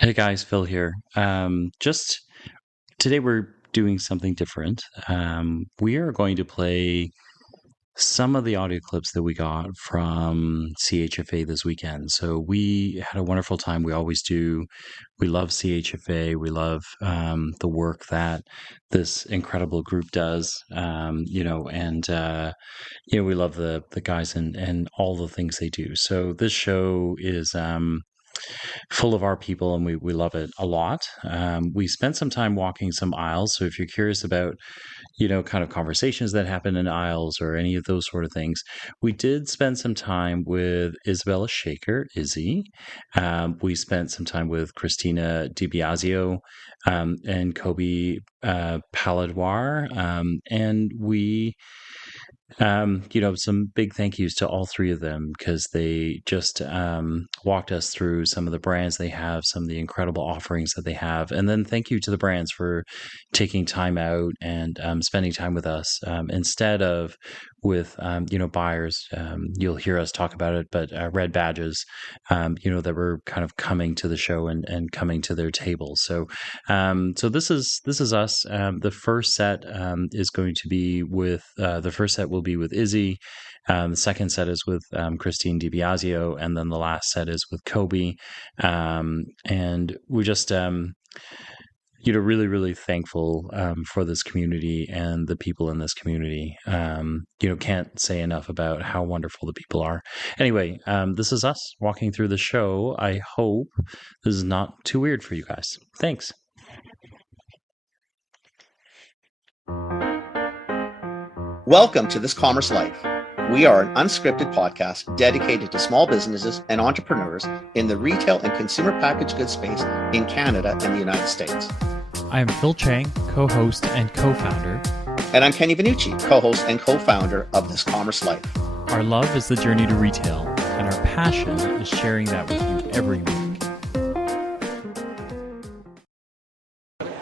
Hey guys, Phil here. Just today we're doing something different. We are going to play some of the audio clips that we got from CHFA this weekend. So we had a wonderful time. We always do. We love CHFA. We love the work that this incredible group does. We love the guys and all the things they do. So this show is. Full of our people, and we love it a lot. We spent some time walking some aisles. So if you're curious about, kind of conversations that happen in aisles or any of those sort of things, we did spend some time with Izabella Shaker, Izzy. We spent some time with Christina Biasio and Coby Palidwar. And we some big thank yous to all three of them because they just walked us through some of the brands they have, some of the incredible offerings that they have. And then thank you to the brands for taking time out and spending time with us instead of with, buyers. You'll hear us talk about it, but red badges, that were kind of coming to the show and coming to their table. So this is us. The first set is going to be with the first set will be with Izzy. The second set is with Christine DiBiasio, and then the last set is with Coby. And we just really, really thankful for this community and the people in this community. Can't say enough about how wonderful the people are. Anyway, this is us walking through the show. I hope this is not too weird for you guys. Thanks. Welcome to This Commerce Life. We are an unscripted podcast dedicated to small businesses and entrepreneurs in the retail and consumer packaged goods space in Canada and the United States. I am Phil Chang, co-host and co-founder. And I'm Kenny Benucci, co-host and co-founder of This Commerce Life. Our love is the journey to retail, and our passion is sharing that with you every week.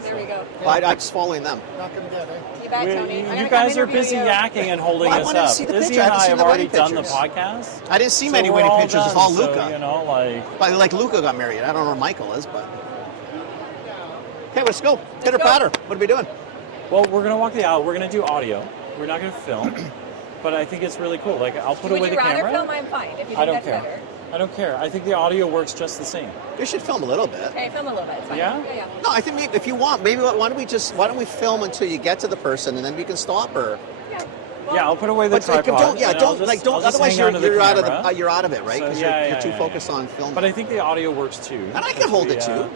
There we go. I'm just following them. Not gonna get it. You bet, Tony. You guys are busy yakking and holding I us wanted to up. see the Izzy picture. I and haven't I seen have the already wedding done the pictures. podcast. I didn't see So many we're wedding all pictures. It's done, all so, Luca. Like Luca got married. I don't know where Michael is, but... Okay, let's go. Pitter patter. What are we doing? Well, we're going to walk the aisle. We're going to do audio. We're not going to film. But I think it's really cool. Like, I'll put away the camera. Would you rather film? I'm fine. If you think I don't that's care. better. I don't care. I think the audio works just the same. You should film a little bit. Okay, film a little bit. It's fine. Yeah? Yeah. No, I think maybe if you want, maybe why don't we film until you get to the person and then we can stop her. Yeah. Yeah, I'll put away the But tripod. don't. I'll just Otherwise, hang onto the you're out of camera. you're out of it, right? So, Because you're too focused on filming. But I think the audio works too. And I can hold it too.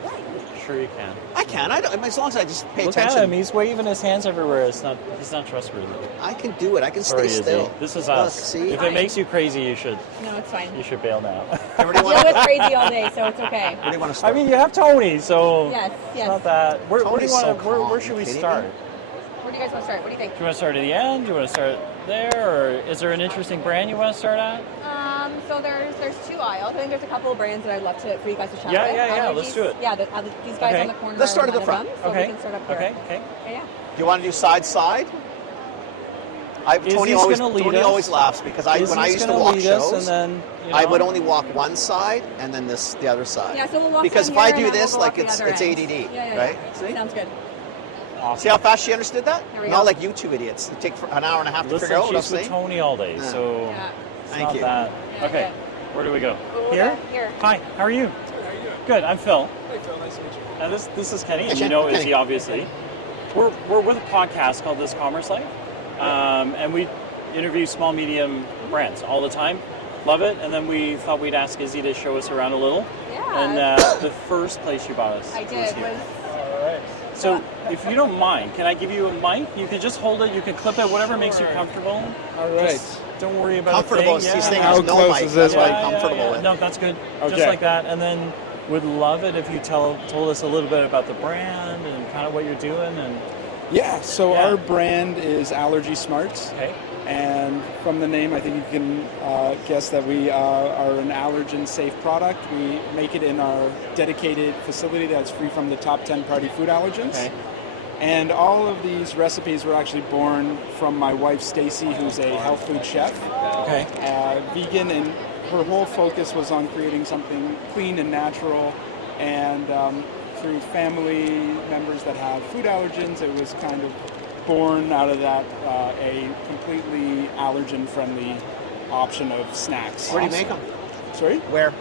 Sure you can. I can. As long as I just pay Look attention. at him. He's waving his hands everywhere. He's not trustworthy. I can do it. I can Sorry, stay still. Izzy. This is Look, us. see? If it makes you crazy, you should No, it's fine. bail now. Where do you Deal want with to crazy all day, so it's okay. Where do you want to I start? mean, you have Tony, so Yes, it's yes. not that. Where do you Tony's want so to? calm. Where should we Kidding me? start? Where do you guys want to start? What do you think? Do you want to start at the end? Do you want to start there, or is there an interesting brand you want to start at? So there's two aisles. I think there's a couple of brands that I'd love for you guys to chat Yeah, with. yeah, Allergies- let's do it. Yeah, these guys Okay. on the corner. Let's start are at the one front. of them, so Okay. we can start up here. Okay. Okay. Yeah. Do you want to do side? Tony Izzy's gonna lead us. always laughs because when I Izzy's used to gonna walk lead us, shows, and then I would only walk one side and then the other side. Yeah, so we'll walk Because down if I here do and then this, we'll like walk the it's other end. ADD, Yeah. right? See? Sounds good. See how fast she understood that? There we Not go. like you two idiots. It take an hour and a half to Listen, figure out what I'm she's with saying. Tony all day, Yeah. so Yeah. it's Thank not you. that. Yeah, Okay. good. Where do we go? We'll Here? go here. Hi. How are you? How are you? Good. I'm Phil. Hey Phil, nice to meet you. And this is Kenny, and Hey, you know Kenny. Izzy, obviously. We're with a podcast called This Commerce Life, and we interview small, medium brands all the time. Love it. And then we thought we'd ask Izzy to show us around a little. Yeah. And the first place you bought us I was did. here. All right. So if you don't mind, can I give you a mic? You can just hold it. You can clip it, whatever makes you comfortable. All right. Just don't worry about Comfortable. a thing. She's saying How there's no close mic. is That's this why mic? I'm comfortable with. No, that's good. Just Okay. like that. And then would love it if you told us a little bit about the brand and kind of what you're doing. And Yeah, so Yeah. our brand is Allergy Smarts. okay, And from the name, I think you can guess that we are an allergen-safe product. We make it in our dedicated facility that's free from the top 10 party food allergens. okay, And all of these recipes were actually born from my wife, Stacy, who's a health food chef, okay. vegan, and her whole focus was on creating something clean and natural and through family members that have food allergens, it was kind of born out of that a completely allergen-friendly option of snacks. Where do you make them? Sorry? Where?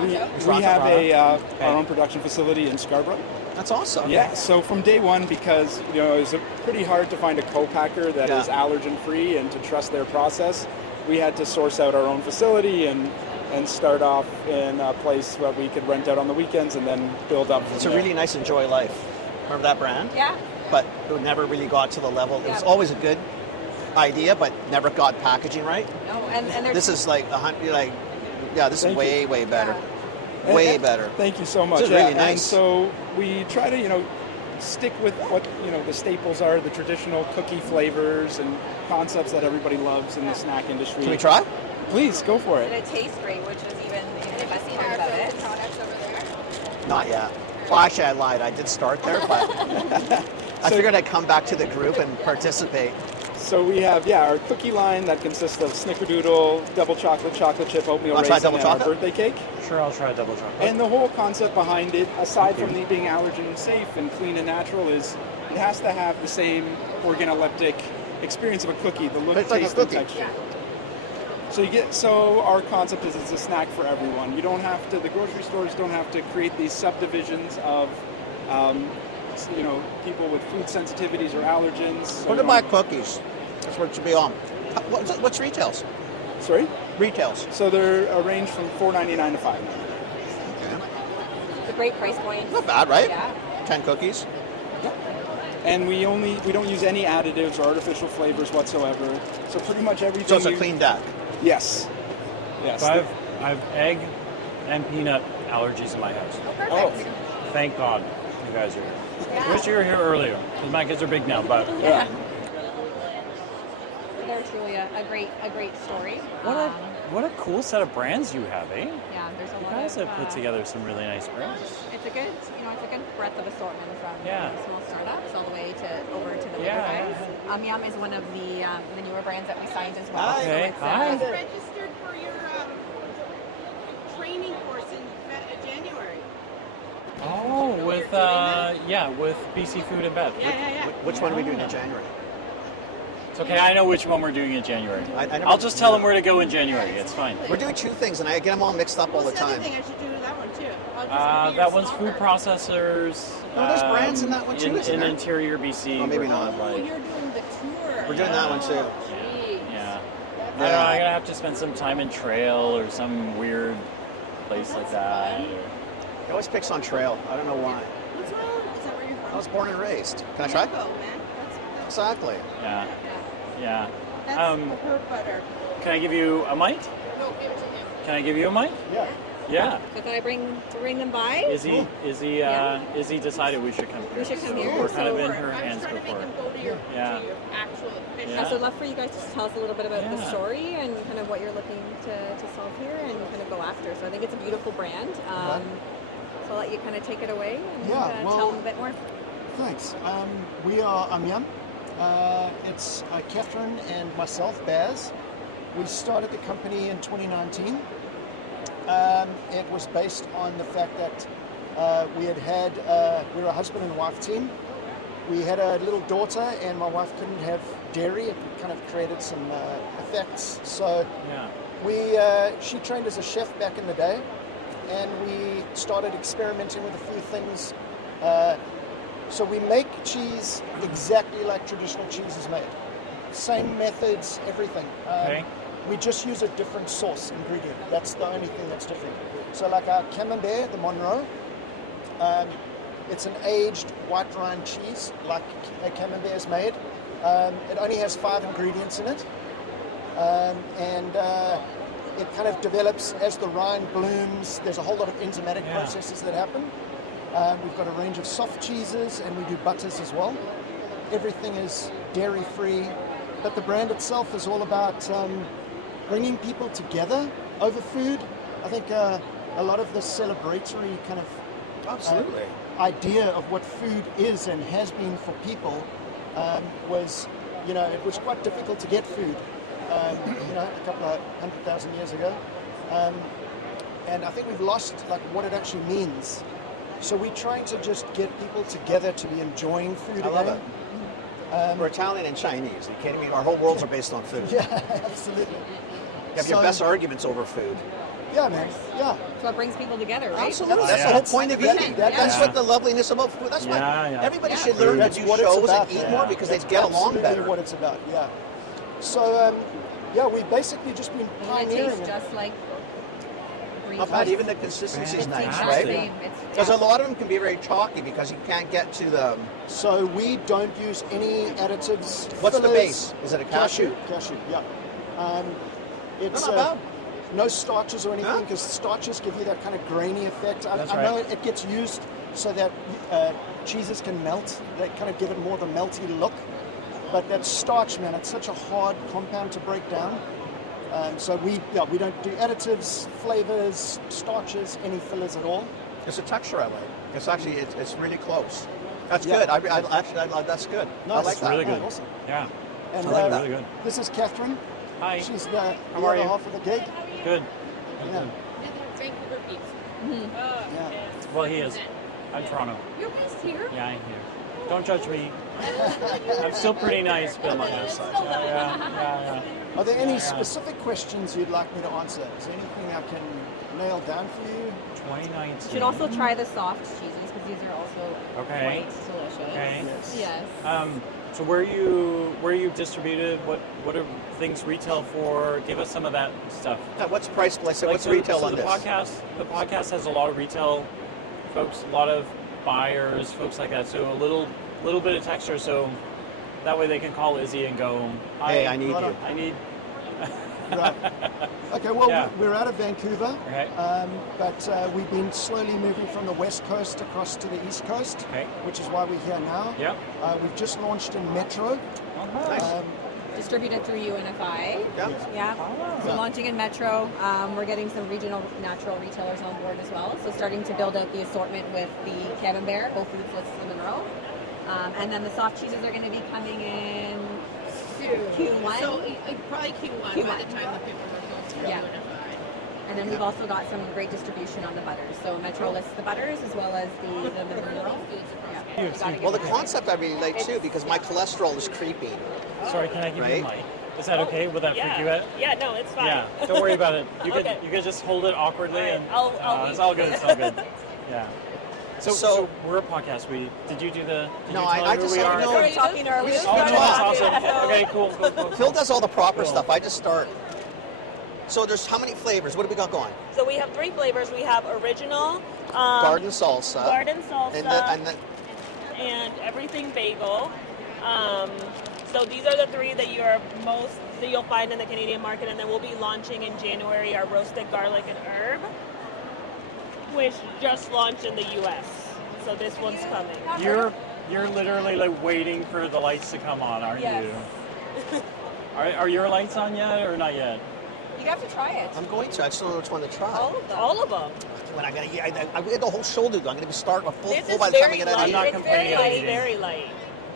We Toronto? have our own production facility in Scarborough. That's awesome. Yeah, so from day one, because it was pretty hard to find a co-packer that is allergen-free and to trust their process, we had to source out our own facility and start off in a place where we could rent out on the weekends and then build up from It's there. a really nice Enjoy Life. Remember that brand? Yeah. But it never really got to the level. It was always a good idea, but never got packaging right. No, and This is like this is way better. And- Way and better. Thank you so much. This is really And nice. so we try to, stick with what, the staples are, the traditional cookie flavors and concepts that everybody loves in the snack industry. Can we try? Please, go for and it. it tastes great, which is even the best part about it. Not yet. Well, actually, I lied. I did start there, but I figured I'd come back to the group and participate. So we have, our cookie line that consists of snickerdoodle, double chocolate chip, oatmeal Wanna try raisin, double and our chocolate? birthday cake. Sure, I'll try double chocolate. And the whole concept behind it, aside from the being allergen safe and clean and natural, is it has to have the same organoleptic experience of a cookie, the look, It's like a taste, and cookie. texture. So our concept is it's a snack for everyone. You don't have to, the grocery stores don't have to create these subdivisions of, people with food sensitivities or allergens. So What you are my don't- cookies? That's what it should be on. What's retails? Sorry? Retails. So they're a range from $4.99 to $5.99. It's a great price point. Not bad, right? Yeah. 10 cookies. And we don't use any additives or artificial flavors whatsoever. So pretty much everything. So it's a clean deck. Yes. Yes. So I have egg and peanut allergies in my house. Oh, perfect. Oh. Thank God you guys are here. Yeah. I wish you were here earlier, because my kids are big now, but Yeah. They're truly a great story. what a cool set of brands you have, eh? Yeah, there's a You lot guys of. have put together some really nice brands. It's a good, breadth of assortment from small startups all the way over to the bigger Yeah, guys. Yum is one of the newer brands that we signed as well. Hi. Okay, it's, hi. Registered for your training course in January. Oh, with with BC Food and Bev. Yeah. Which one are we doing in January? It's okay. I know which one we're doing in January. I never- I'll just tell them where to go in January. It's fine. We're doing two things, and I get them all mixed up all the What's the other time. thing? I should do that one too. I'll just be your That one's stalker. food processors. No, there's brands in that one too, isn't in there? interior BC. Oh, maybe we're not. Oh, you're doing the tour. We're doing that one too. Jeez. Yeah. I don't know. I'm gonna have to spend some time in Trail or some weird place like that. He always picks on Trail. I don't know why. What's wrong? Is that where you're from? I was born and raised. Can I try? Mango, man. That's Exactly. Yeah. Yeah. herd butter. Can I give you a mic? No, give it to him. Can I give you a mic? Yeah. Yeah. So I thought I'd bring them by. Izzy decided we should come here. We should come So here. We're kind of in Or her I was hands trying to make before. him go to your actual fish. Yeah. So I'd love for you guys to tell us a little bit about the Yeah. story and kind of what you're looking to solve here and kind of go after. So I think it's a beautiful brand. So I'll let you kind of take it away and tell them a bit more. Thanks. We are Amiens. It's Catherine and myself, Baz. We started the company in 2019. It was based on the fact that we're a husband and wife team. We had a little daughter and my wife couldn't have dairy. It kind of created some effects. So she trained as a chef back in the day, and we started experimenting with a few things. So we make cheese exactly like traditional cheese is made. Same methods, everything. Okay. We just use a different source ingredient. That's the only thing that's different. So like our Camembert, the Monroe, it's an aged white rind cheese like a Camembert is made. It only has 5 ingredients in it. It kind of develops as the rind blooms. There's a whole lot of enzymatic processes that happen. We've got a range of soft cheeses and we do butters as well. Everything is dairy free, but the brand itself is all about bringing people together over food. I think a lot of the celebratory kind of idea of what food is and has been for people was, it was quite difficult to get food, a couple of 100,000 years ago. and I think we've lost like what it actually means. So we're trying to just get people together to be enjoying food I love again. it. We're Italian and Chinese. You kidding me? Our whole worlds are based on food. Yeah, absolutely. You have your best arguments over food. Yeah, man. Yeah. So it brings people together, right? Absolutely. That's the whole point of eating. That's what the loveliness about food. That's why everybody should learn to do shows and eat more because they get along better. What it's about, yeah. So, yeah, we've basically just been And it pioneering tastes just like green Not bad. tea. Even the consistency is It nice, tastes the right? same. Because a lot of them can be very chalky because you can't get to the... So we don't use any additives. What's the fillers. base? Is it a cashew? Cashew, yeah. It's not bad. no starches or anything because starches give you that kind of grainy effect. I know it gets used so that cheeses can melt. They kind of give it more of a melty look. But that starch, man, it's such a hard compound to break down. So we don't do additives, flavors, starches, any fillers at all. It's a texture I like. It's actually, it's really close. That's good. I that's good. Nice. I like that. Really good. Awesome. Yeah. And I like that. Really good. this is Catherine. Hi. She's the How are other you? half of the gig. Good. Yeah. Vancouver beef. Yeah. Well, he is. I'm Toronto. You're based here? Yeah, I'm here. Don't judge me. I'm still pretty nice, but yeah. Are there any specific questions you'd like me to answer? Is there anything I can nail down for you? 2019. You should also try the soft cheeses because these are also Okay. quite delicious. Okay. Yes. So where are you distributed? What are things retail for? Give us some of that stuff. What's price? What's Like, retail so on the this? podcast has a lot of retail folks, a lot of buyers, folks like that. So a little bit of texture, so that way they can call Izzy and go, Hey, I need you. I need. Right. Okay, well, Yeah. we're out of Vancouver, Okay. but we've been slowly moving from the west coast across to the east coast, Okay. which is why we're here now. Yep. We've just launched in Metro. Nice. Distributed through UNFI. Yeah. Yeah. So launching in Metro, we're getting some regional natural retailers on board as well. So starting to build out the assortment with the Camembert, Whole Foods with the Monroe. And then the soft cheeses are going to be coming in Q1. So probably Q1 by the time the paperwork goes through Yeah. UNFI. And then we've also got some great distribution on the butters. So Metro lists the butters as well as the Monroe. Yeah. You gotta Well, the get it. concept I really like too because my cholesterol is creeping. Sorry, can I give you Right? a mic? Is that okay? Will that freak you out? Yeah, no, it's fine. Yeah, don't worry about it. You Okay. could just hold it awkwardly All right, and I'll it's leave. all good. It's all good. Yeah. So So- we're a podcast. Did you do the? Did No, you I tell her just who we said are? no. We were talking earlier. We just Oh, no, started that's off. awesome. Okay, cool. Phil does all the proper Cool. stuff. I just start. So there's how many flavors? What do we got going? So we have 3 flavors. We have original, Garden salsa. garden salsa, And then and everything bagel. So these are the 3 that you'll find in the Canadian market, and then we'll be launching in January our roasted garlic and herb, which just launched in the U.S. So this one's coming. You're literally like waiting for the lights to come on, aren't Yes. you? Are your lights on yet or not yet? You'd have to try it. I'm going to. I just don't know which one to try. All of them. When I get the whole shoulder. I'm going to be starting a full This is by the time I very get out of light. I'm not here. It's very complaining. light. Very light.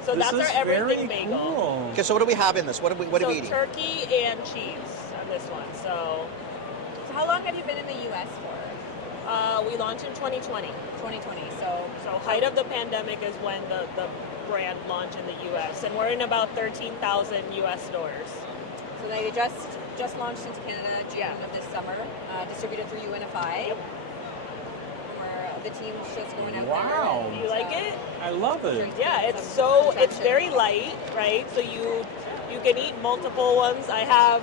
So This that's is our everything very bagel. cool. Okay, so what do we have in this? What are we So eating? turkey and cheese on this one. So So how long have you been in the U.S. for? we launched in 2020. 2020. So So height of the pandemic is when the brand launched in the U.S. and we're in about 13,000 U.S. stores. So they just launched into Canada June of this summer, distributed through UNFI. Yep. Where the team's just going out Wow. there. Do you like it? I love it. Yeah, it's very light, right? So you can eat multiple ones. I have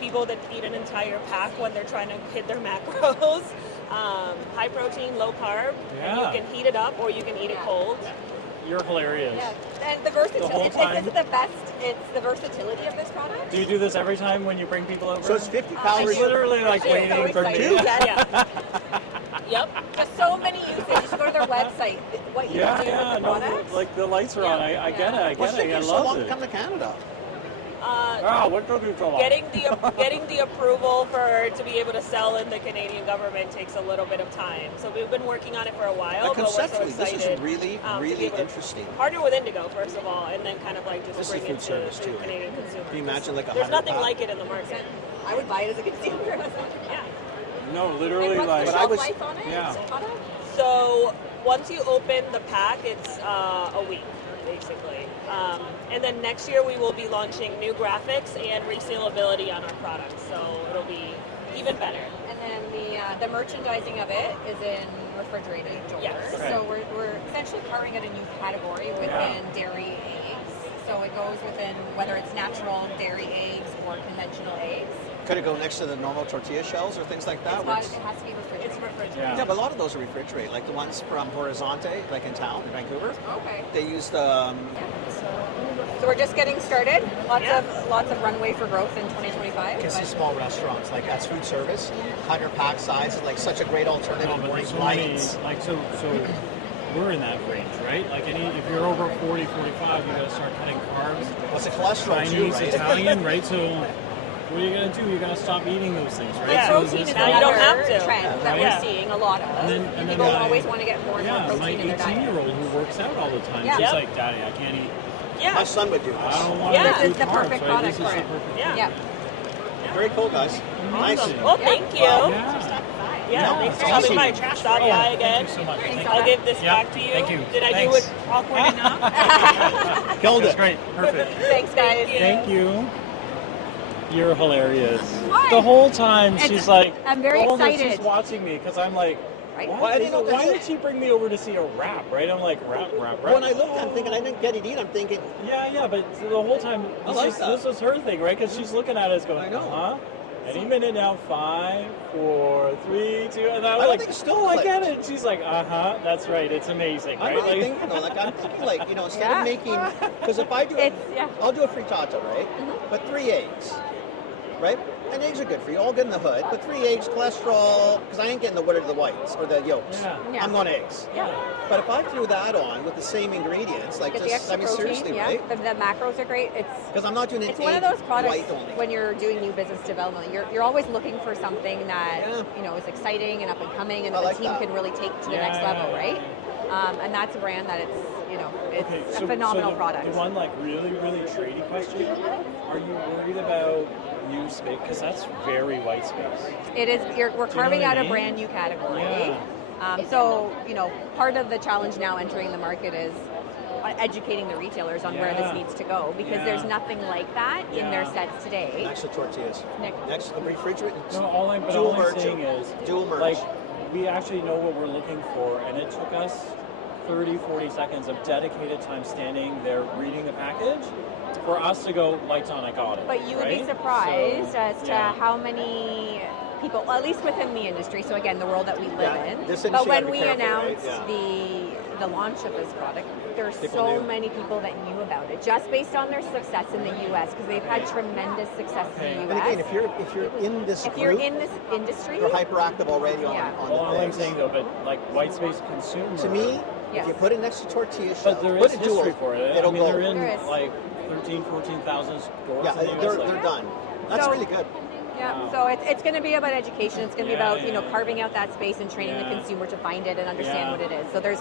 people that eat an entire pack when they're trying to hit their macros. High protein, low carb, and Yeah. you can heat it up or you can eat it cold. You're hilarious. Yeah, and the whole versatility. time? It's the best. It's the versatility of this product. Do you do this every time when you bring people over? So it's 50 It's calories. literally like I'm so waiting for excited. me. Yeah. Yep. There's so many uses. You should go to their website. What you Yeah, can do yeah, with the no, products. like the lights are on. I get it. I What's get it. taking I so love long to it. come to Canada? What took you so long? Getting the approval to be able to sell in the Canadian government takes a little bit of time. So we've been working on it for a while, but we're so Conceptually, this excited. is really, to be really able to interesting. Partner with Indigo first of all, and then kind of like just This is bring food it service, to too. Canadian consumers. Can you imagine like a There's 100 nothing pound? like it in the market. I would buy it as a consumer. Yeah. No, literally, What's like. the But I shelf was- life on it? Yeah. Autumn? So once you open the pack, it's a week, basically. And then next year we will be launching new graphics and resealability on our products, so it'll be even better. And then the merchandising of it is in refrigerated doors. Yes. Okay. So we're essentially carving out a new category within dairy eggs. So it goes within whether it's natural dairy eggs or conventional eggs. Could it go next to the normal tortilla shells or things like that? It's where not, it's- it has to be refrigerated. It's refrigerated. Yeah, but a lot of those are refrigerated, like the ones from Horizonte, like in town, in Vancouver. Okay. They used So we're just getting started. Lots Yeah. of runway for growth in 2025. you can see but- small restaurants, like as food service, 100 pack size is like such a great alternative No, to but morning there's so many, lights. like, so we're in that range, right? Like, if you're over 40, 45, you gotta start cutting carbs. What's the cholesterol too, Chinese, right? Italian, right? So what are you gonna do? You gotta stop eating those things, right? Yeah. So Protein this is Now you don't another have to. trend that Yeah. we're seeing a lot of. And then People my- always want to get more and more yeah, my protein in their diet. 18-year-old who works out all the time, Yeah. she's Yep. like, Daddy, I can't eat. My Yeah. son would do I this. don't want Yeah. to This do is the carbs, perfect right? product This is for the it. perfect Yeah. Yeah. Very cool, guys. Nice. Awesome. Well, thank you. Well, Yeah. Yeah, No, thanks for it's coming awesome. by. Stop by Thank again. you so much. Thank I'll give this Yeah, back to you. thank you. Did I Thanks. do it awkward enough? Killed That's it. great. Perfect. Thanks, guys. Thank you. You're hilarious. Why? The whole time It's- she's like, I'm very all this, excited. She's watching me because I'm like, Right? why, Well, I didn't know why that- did she bring me over to see a rap? Right? I'm like, rap. When I looked, I'm thinking I didn't get it either. I'm thinking, Yeah, but the whole time I like that. this was her thing, right? Because she's looking at us going, I know. huh? Any minute now, 5, 4, 3, 2, and I was don't like, think it's still oh, I get clicked. it. And she's like, that's right, it's amazing, I'm right? really Like, thinking though, like I'm thinking like, you know, instead Yeah. of making, because if I do, Yeah. I'll do a frittata, right? But 3 eggs, right? And eggs are good for you, all good in the hood. But 3 eggs, cholesterol, because I ain't getting the what are the whites or the yolks. Yeah. I'm going eggs. Yeah. But if I threw that on with the same ingredients, like Get the just, extra I mean, protein. seriously, Yeah. right? The macros are great. Because I'm not doing an It's one egg of those products white only. when you're doing new business development. You're always looking for something that Yeah. you know is exciting and up and coming, and I that like the team that. can really take to the Yeah, next yeah, level, yeah, right? And that's a brand that it's okay, a phenomenal the, product. The one like really trady question, are you worried about new space? Because that's very white space. It is. We're Do you know carving what I out a mean? brand new category. Yeah. So part of the challenge now entering the market is educating the retailers on where this Yeah. needs to go because Yeah. there's nothing like that in their Yeah. sets today. Next to tortillas. Nick. Next to the refrigerator. No, all I'm Dual merch. saying is, Dual merch. like, we actually know what we're looking for, and it took us 30, 40 seconds of dedicated time standing there reading the package for us to go, lights on, I got it. But you would be right? surprised So, as to yeah. how many people, well, at least within the industry, so again, the world that we live Yeah, in. this But industry when gotta be we careful, right? announced Yeah. the launch of this product, there's People so knew. many people that knew about it just based on their success in the U.S. because they've had tremendous success in the But U.S. again, if you're in this If you're group, in this industry, you're hyperactive already on, Yeah. on Well, the all I'm things. saying though, but like white space consumer. To me, Yes. if you put it next to tortilla shells, but there put is it dual, history for it. it'll I mean, go. they're in There is. like 13, 14,000 stores Yeah, in the they're, US. they're like, done. That's So- really good. yeah. Wow. So it's going to be about education. It's going to be Yeah, about yeah. carving out that space and training Yeah. the consumer to find it and understand Yeah. what it is. So there's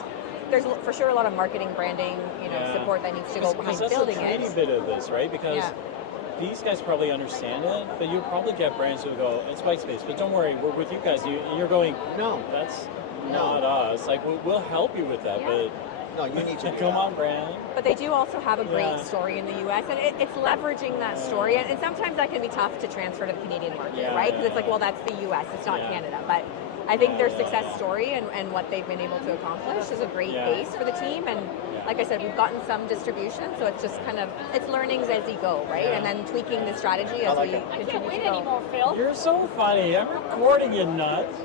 for sure a lot of marketing, branding, Yeah. support that needs to go behind that's building the tricky it. bit of this, right? Because Yeah. these guys probably understand it, but you'll probably get brands who go, it's white space, but don't worry, we're with you guys. You're going, No, that's No. not us. Like, we'll help you with that, Yeah. no, you need to but do come that. on, brand. But they do also have a great Yeah. story in the U.S. and it's leveraging that story. And sometimes that can be tough to transfer to the Canadian market, Yeah, right? Because it's yeah. like, well, that's the U.S. It's not Yeah. Canada. But I think Yeah, their yeah, success yeah. story and what they've been able to accomplish is a great Yeah. base for the team. And Yeah. like I said, we've gotten some distribution, so it's just it's learnings as you go, right? Yeah. And then tweaking the strategy as like we it. I continue can't to wait go. anymore, Phil. You're so funny. I'm recording you, nuts.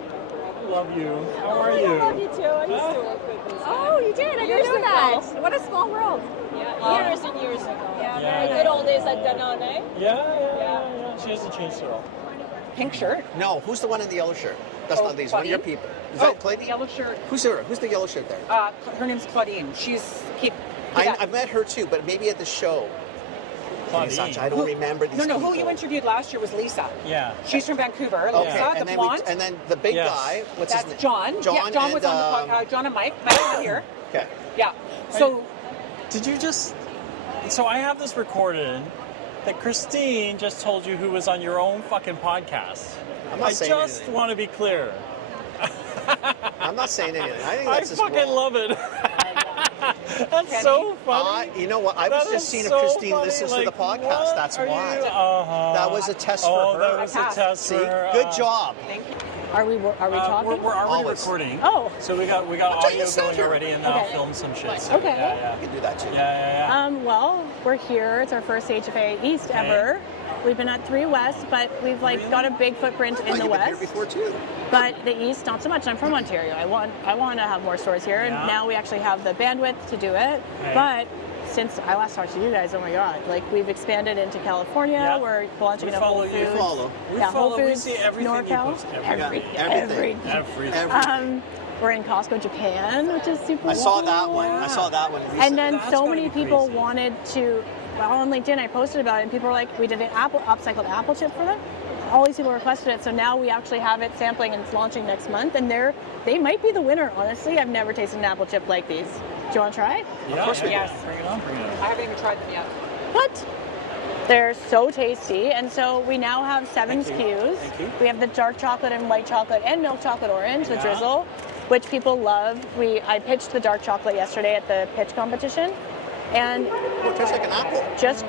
Love you. How are you? I love you too. I used to work with this. Oh, you did? I Years didn't know ago. that. What a small world. Yeah, years and years ago. Yeah, Yeah. The good old days at Danone. Yeah. She hasn't changed at all. Pink shirt. No, who's the one in the yellow shirt? That's not these. One of your Claudine? people. Is that Claudine? Yellow shirt. Who's her? Who's the yellow shirt there? Her name's Claudine. She's I've met her too, but maybe at the show. Claudine. I don't remember these No, people. who you interviewed last year was Lisa. Yeah. She's from Vancouver. Okay, Lisa, and the then blonde. and then the big Yes. guy. What's That's his name? John. John. Yeah, John and, was on the John and Mike. Mike's not here. Okay. Yeah. So Did you just... So I have this recorded that Christine just told you who was on your own fucking podcast. I'm not I saying just anything. want to be clear. I'm not saying anything. I think I that's just fucking wrong. love it. That's so funny. You know what? I was That just is seeing if so Christine funny. listens to Like, the podcast. what That's are why. you- That was a test for her. That was a test See, for her. good job. Are we talking? We're already Always. recording. Oh. So we got you audio sat going here. already, and I'll Okay. film some shit. So, Okay. Yeah. You can do that too. Yeah. Well, we're here. It's our first HFA East ever. We've been at 3 West, but we've got a big footprint in the You've been here West. before too. But the East, not so much. I'm from Ontario. I want to have more stores here, and Yeah. now we actually have the bandwidth to do it. Okay. But since I last talked to you guys, oh my God, we've expanded into California. Yeah. We're launching We in a Whole follow you. Foods. Follow. We Yeah, Whole follow. We Foods, see everything you NorCal, post. everything. Everything. We're in Costco Japan, which is super I saw cool. that one. I saw that one recently. And then That's so gotta many be people crazy. wanted to, on LinkedIn, I posted about it, and people were like, we did an upcycled apple chip for them. All these people requested it, so now we actually have it sampling and it's launching next month, and they might be the winner, honestly. I've never tasted an apple chip like these. Do you want to try it? Yeah, of course we Yes. Bring it on. I haven't even tried them yet. What? They're so tasty, and so we now have 7 Thank you. SKUs. Thank you. We have the dark chocolate and white chocolate and milk chocolate orange, the Yeah. drizzle, which people love. I pitched the dark chocolate yesterday at the pitch competition, and Oh, it tastes like an apple. just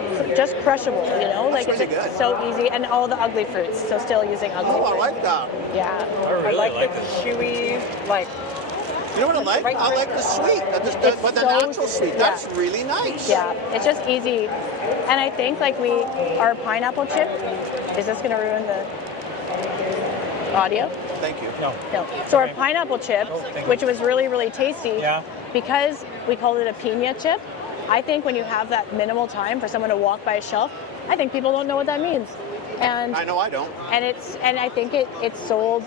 crushable, That's it's really good. so easy, and all the ugly fruits. So still using ugly Oh, I fruits. like that. Yeah. I really I like like the this. chewy, You know what I like? Right. I like the sweet, but the so- natural sweet. yeah. That's really nice. Yeah, it's just easy. And I think our pineapple chip, is this gonna ruin the audio? Thank you. No. No. So our Okay. pineapple chip, thank you. which was really, really tasty, Yeah. because we called it a pina chip, I think when you have that minimal time for someone to walk by a shelf, I think people don't know what that means. And I know I don't. and I think it sold.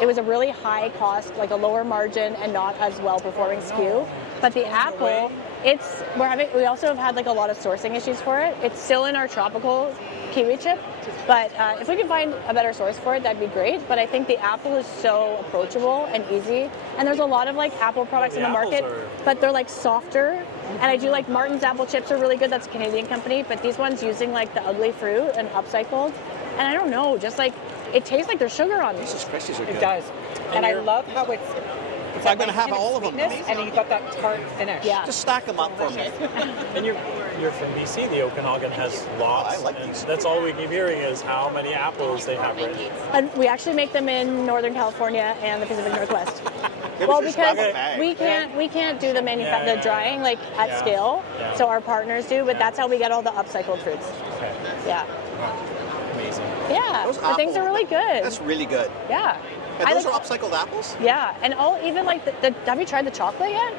It was a really high cost, like a lower margin and not as well performing SKU. But the apple, we also have had a lot of sourcing issues for it. It's still in our tropical kiwi chip, but if we can find a better source for it, that'd be great. But I think the apple is so approachable and easy, and there's a lot of Apple products in the apples market, are- but they're softer. And I do Martin's apple chips are really good. That's a Canadian company, but these ones using the ugly fruit and upcycled, and I don't know, just it tastes like there's sugar on Jesus these. Christ, these are good. it does. And I love how it's I'm gonna have kind all of them. sweetness, and then you've got that tart finish. Yeah. Just stack them up for me. And you're from BC. The Okanagan has lots. I like and these. That's all we keep hearing is how many apples they have right. And we actually make them in Northern California and the Pacific Northwest. Maybe Well, just because grab a bag. we can't do the Yeah. the drying at Yeah. scale, Yeah. so our partners do. But that's how we get all the upcycled fruits. Okay. Yeah, Amazing. yeah. Those The things are apples- really good. That's really good. Yeah. And I those like- are upcycled apples? Yeah, and even the have you tried the chocolate yet?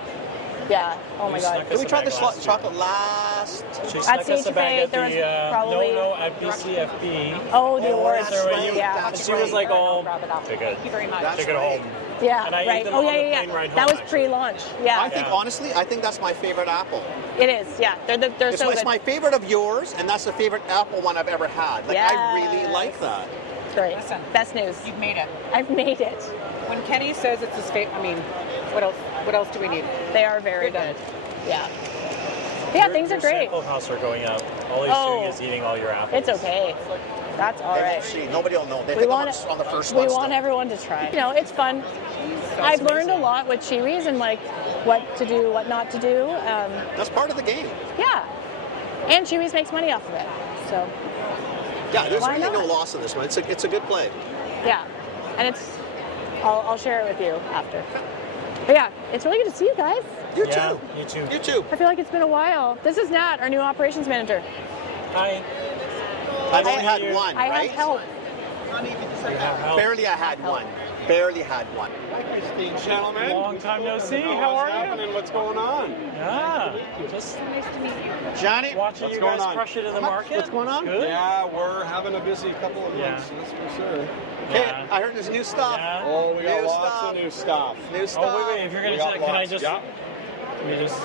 Yeah. Oh my You god. snuck Did we try the Bag last year. chocolate last? She At snuck us a CHFA, bag at there was the probably- no at BCFB. Oh, the awards. that's right. Yeah. That's And she was like, "Oh, Grab it up. take it, Thank you very much. That's take it right. home." Yeah. And I ate right. them Oh on yeah, the yeah, plane yeah. ride That home, was pre-launch. Yeah. I think, Yeah. honestly, I think that's my favorite apple. It is. Yeah. They're It's, so it's good. my favorite of yours, and that's the favorite apple one I've ever had. I really Yes. like that. Great. Listen. Best news. You've made it. I've made it. When Kenny says it's his favorite, I mean, what else? What else do we need? They are very You're done. good. Yeah. Yeah, Your- things are your great. sample costs are going up. All he's doing is eating all your apples. It's okay. That's all They right. won't see. Nobody will know. They We think want I'm on the first we one want still. everyone to try. It's fun. I've learned a lot with Chiwis and what to do, what not to do. That's part of the game. Yeah. And Chiwis makes money off of it. So Yeah, there's Why really no not? loss in this one. It's a good play. yeah. And I'll share it with you after. But yeah, it's really good to see you guys. You Yeah, too. you too. You too. I feel like it's been a while. This is Nat, our new operations manager. Hi. I've only I- had one, I right? have help. You have help. Barely I had one. Barely had one. Gentlemen, Long time no see. How are you? happening? What's going on? Yeah. Just Johnny? watching What's you going guys on? crush it in the market. What's going on? It's good. Yeah, we're having a busy couple of Yeah. weeks, that's for sure. Hey, Yeah. I heard there's new stuff. Yeah. Oh, we got New lots stuff. of new stuff. New stuff. Oh wait. If you're We gonna, got can I lots. just? Yeah. Let me just.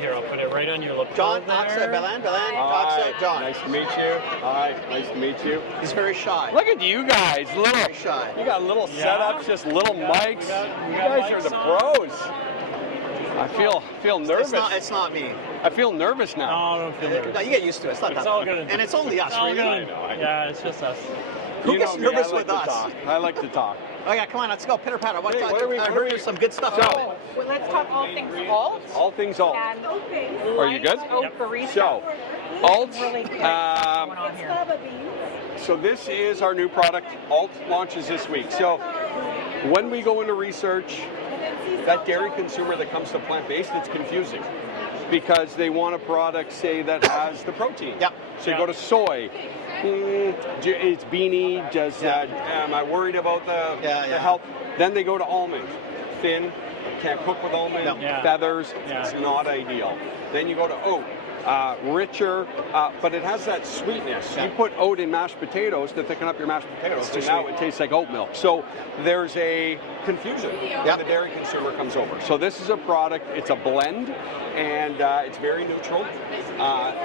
Here, I'll put it right on your lapel John there. Oxa, Belan, Hi, Oxa, John. nice to meet you. Hi, nice to meet you. He's very shy. Look at you guys, Very shy. you got little Yeah. setups, just little mics. we You got guys are the mics on. pros. I feel nervous. It's not me. I feel nervous now. No, don't feel nervous. No, you get used to it. It's not It's that all fun. good. And it's only us, It's all really. good. Yeah, it's just us. Who gets nervous with us? I like to talk. Oh yeah, come on, let's go. Pitter patter. What are we? There's some good stuff. Well, let's talk all things alt. All things alt. And Are you good? Oat barista. So, alt. Really good going on here. So this is our new product. Alt launches this week. So when we go into research, that dairy consumer that comes to plant-based, it's confusing because they want a product, say, that has the protein. Yep. So you go to soy. It's beanie. Am I worried about the health? Then they go to almond. Thin, can't cook with almond. Feathers, it's not ideal. Then you go to oat. Richer, but it has that sweetness. You put oat in mashed potatoes to thicken up your mashed potatoes, so now it tastes like oat milk. So there's a confusion when the dairy consumer comes over. So this is a product, it's a blend, and it's very neutral.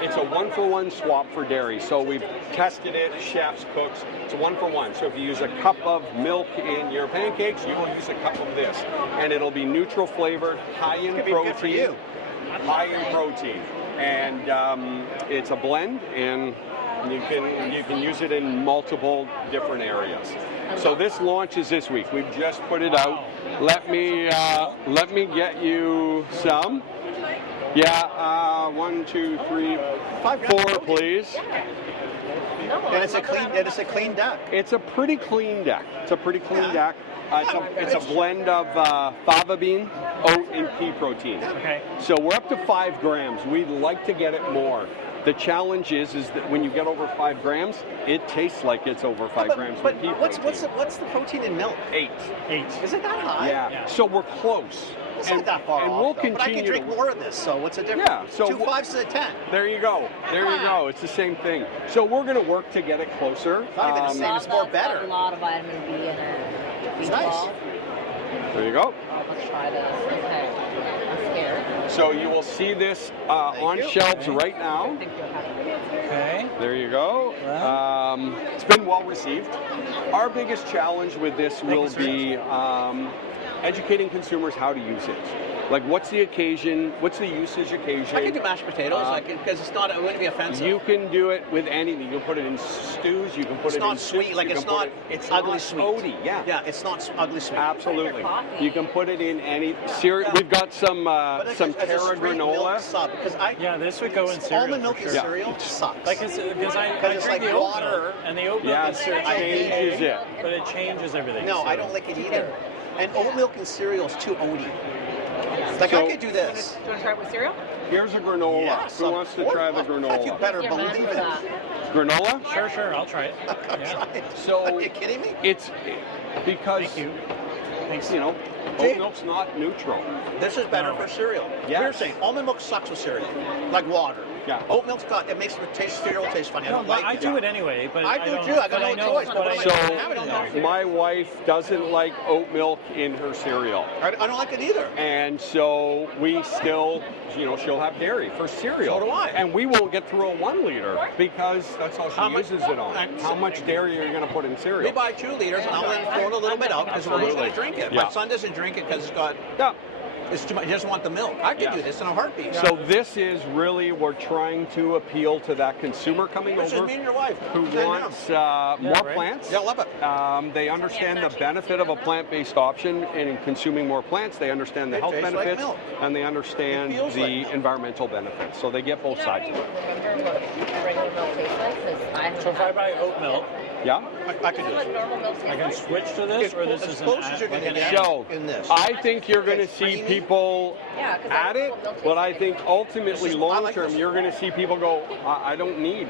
It's a one-for-one swap for dairy. So we've tested it, chefs, cooks. It's a one-for-one. So if you use a cup of milk in your pancakes, you will use a cup of this. And it'll be neutral flavored, high in protein. High in protein. And it's a blend, and you can use it in multiple different areas. So this launches this week. We've just put it out. Let me get you some. Yeah, 1, 2, 3, 4, please. And it's a clean deck. It's a pretty clean deck. It's a blend of fava bean, oat, and pea protein. Okay. So we're up to 5 grams. We'd like to get it more. The challenge is that when you get over 5 grams, it tastes like it's over 5 grams. But what's the protein in milk? 8. Is it that high? Yeah. So we're close. It's not that far and off, we'll though. continue. But I can drink more of this, so what's the difference? Yeah, so 2 5s to 10. There you go. It's the same thing. So we're going to work to get it closer. Not even the same. It's more better. A lot of vitamin B in it. It's nice. There you go. Let's try this. Okay. I'm scared. So you will see this on shelves right now. Okay. There you go. It's been well received. Our biggest challenge with this will be educating consumers how to use it. Like, what's the occasion? What's the usage occasion? I can do mashed potatoes, because it wouldn't be offensive. You can do it with anything. You can put it in stews. You can put it in soups. It's not sweet. It's ugly sweet. Oaty, yeah, it's not ugly sweet. Absolutely. You can put it in any cereal. We've got some Terra granola. This would go in cereal. Almond milk in cereal sucks. Because I it's drink like the oat water. milk, and the oat milk in cereal changes it. But it changes everything. No, I don't like it either. And oat milk in cereal is too oaty. Like, I could do this. Do you want to try it with cereal? Here's a granola. Yes, Who wants to try the granola? You better believe it. Granola? Sure, I'll try it. Try it. So, are you kidding me? It's because Thank you. Thanks. oat milk's not neutral. This is better for cereal. Yes. You're saying almond milk sucks with cereal, like water. Yeah. Oat milk's got it makes cereal taste funny. I don't like I it. do it anyway, but I do too. I got no choice. So my wife doesn't like oat milk in her cereal. I don't like it either. And so we still, she'll have dairy for cereal. So do I. And we won't get through a 1 liter because that's all she uses it on. How much dairy are you going to put in cereal? We buy 2 liters, and I'll let it throw a little bit out because we're going to drink it. Yeah. My son doesn't drink it because it's got. Yeah. It's too much. He doesn't want the milk. I could do this in a heartbeat. So this is really, we're trying to appeal to that consumer coming Which over is me and your wife. who wants more plants. Yeah, love it. They understand the benefit of a plant-based option, and in consuming more plants, they understand the health benefits, and they understand the environmental benefits. So they get both sides of it. So if I buy oat milk, I could do this. I can switch to this, or this is So I think you're going to see people at it, but I think ultimately long term you're going to see people go, I don't need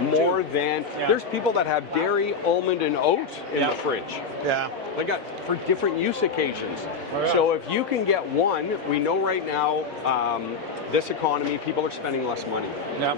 more than there's people that have dairy, almond, and oat in the fridge. Yeah. They got for different use occasions. So if you can get one, we know right now this economy, people are spending less money.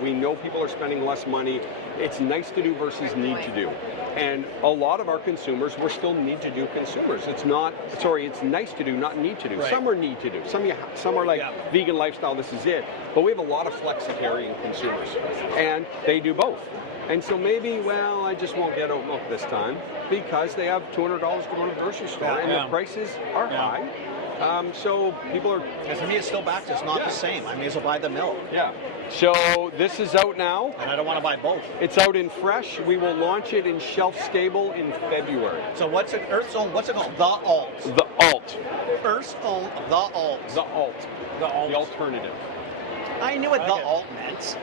We know people are spending less money. It's nice to do versus need to do. And a lot of our consumers, we're still need to do consumers. It's nice to do, not need to do. Some are need to do. Some are like vegan lifestyle, this is it. But we have a lot of flexitarian consumers. And they do both. And so maybe, I just won't get oat milk this time because they have $200 to go to the grocery store and the prices are high. So people are. And for me, it's still back to it's not the same. I may as well buy the milk. Yeah. So this is out now. And I don't want to buy both. It's out in fresh. We will launch it in shelf stable in February. So what's it? Earth's Own. What's it called? The Alt. The Alt. Earth's Own. The Alt. The Alt. The Alt. The alternative. I knew what the Alt meant.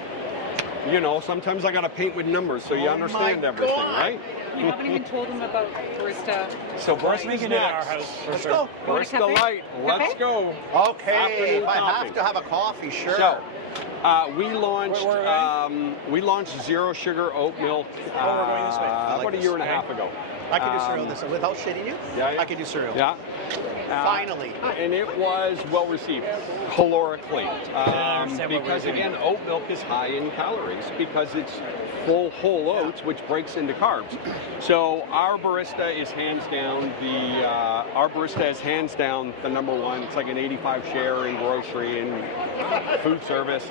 You know, sometimes I gotta paint with numbers so you understand everything, right? You haven't even told them about barista. So First we Brian's can do it at our next. house. Let's go. Barista Light. Let's go. Okay. Afternoon If I coffee. have to have a coffee, sure. So, we launched zero sugar oat milk. we're going this way. I like about a this. year and a half ago. I can do cereal this without shitting you. Yeah. I can do cereal. Yeah. Finally. And it was well received, calorically, understand what because we're doing. again, oat milk is high in calories because it's full whole oats, which breaks into carbs. So our barista is hands down the number one. It's like an 85 share in grocery and food service.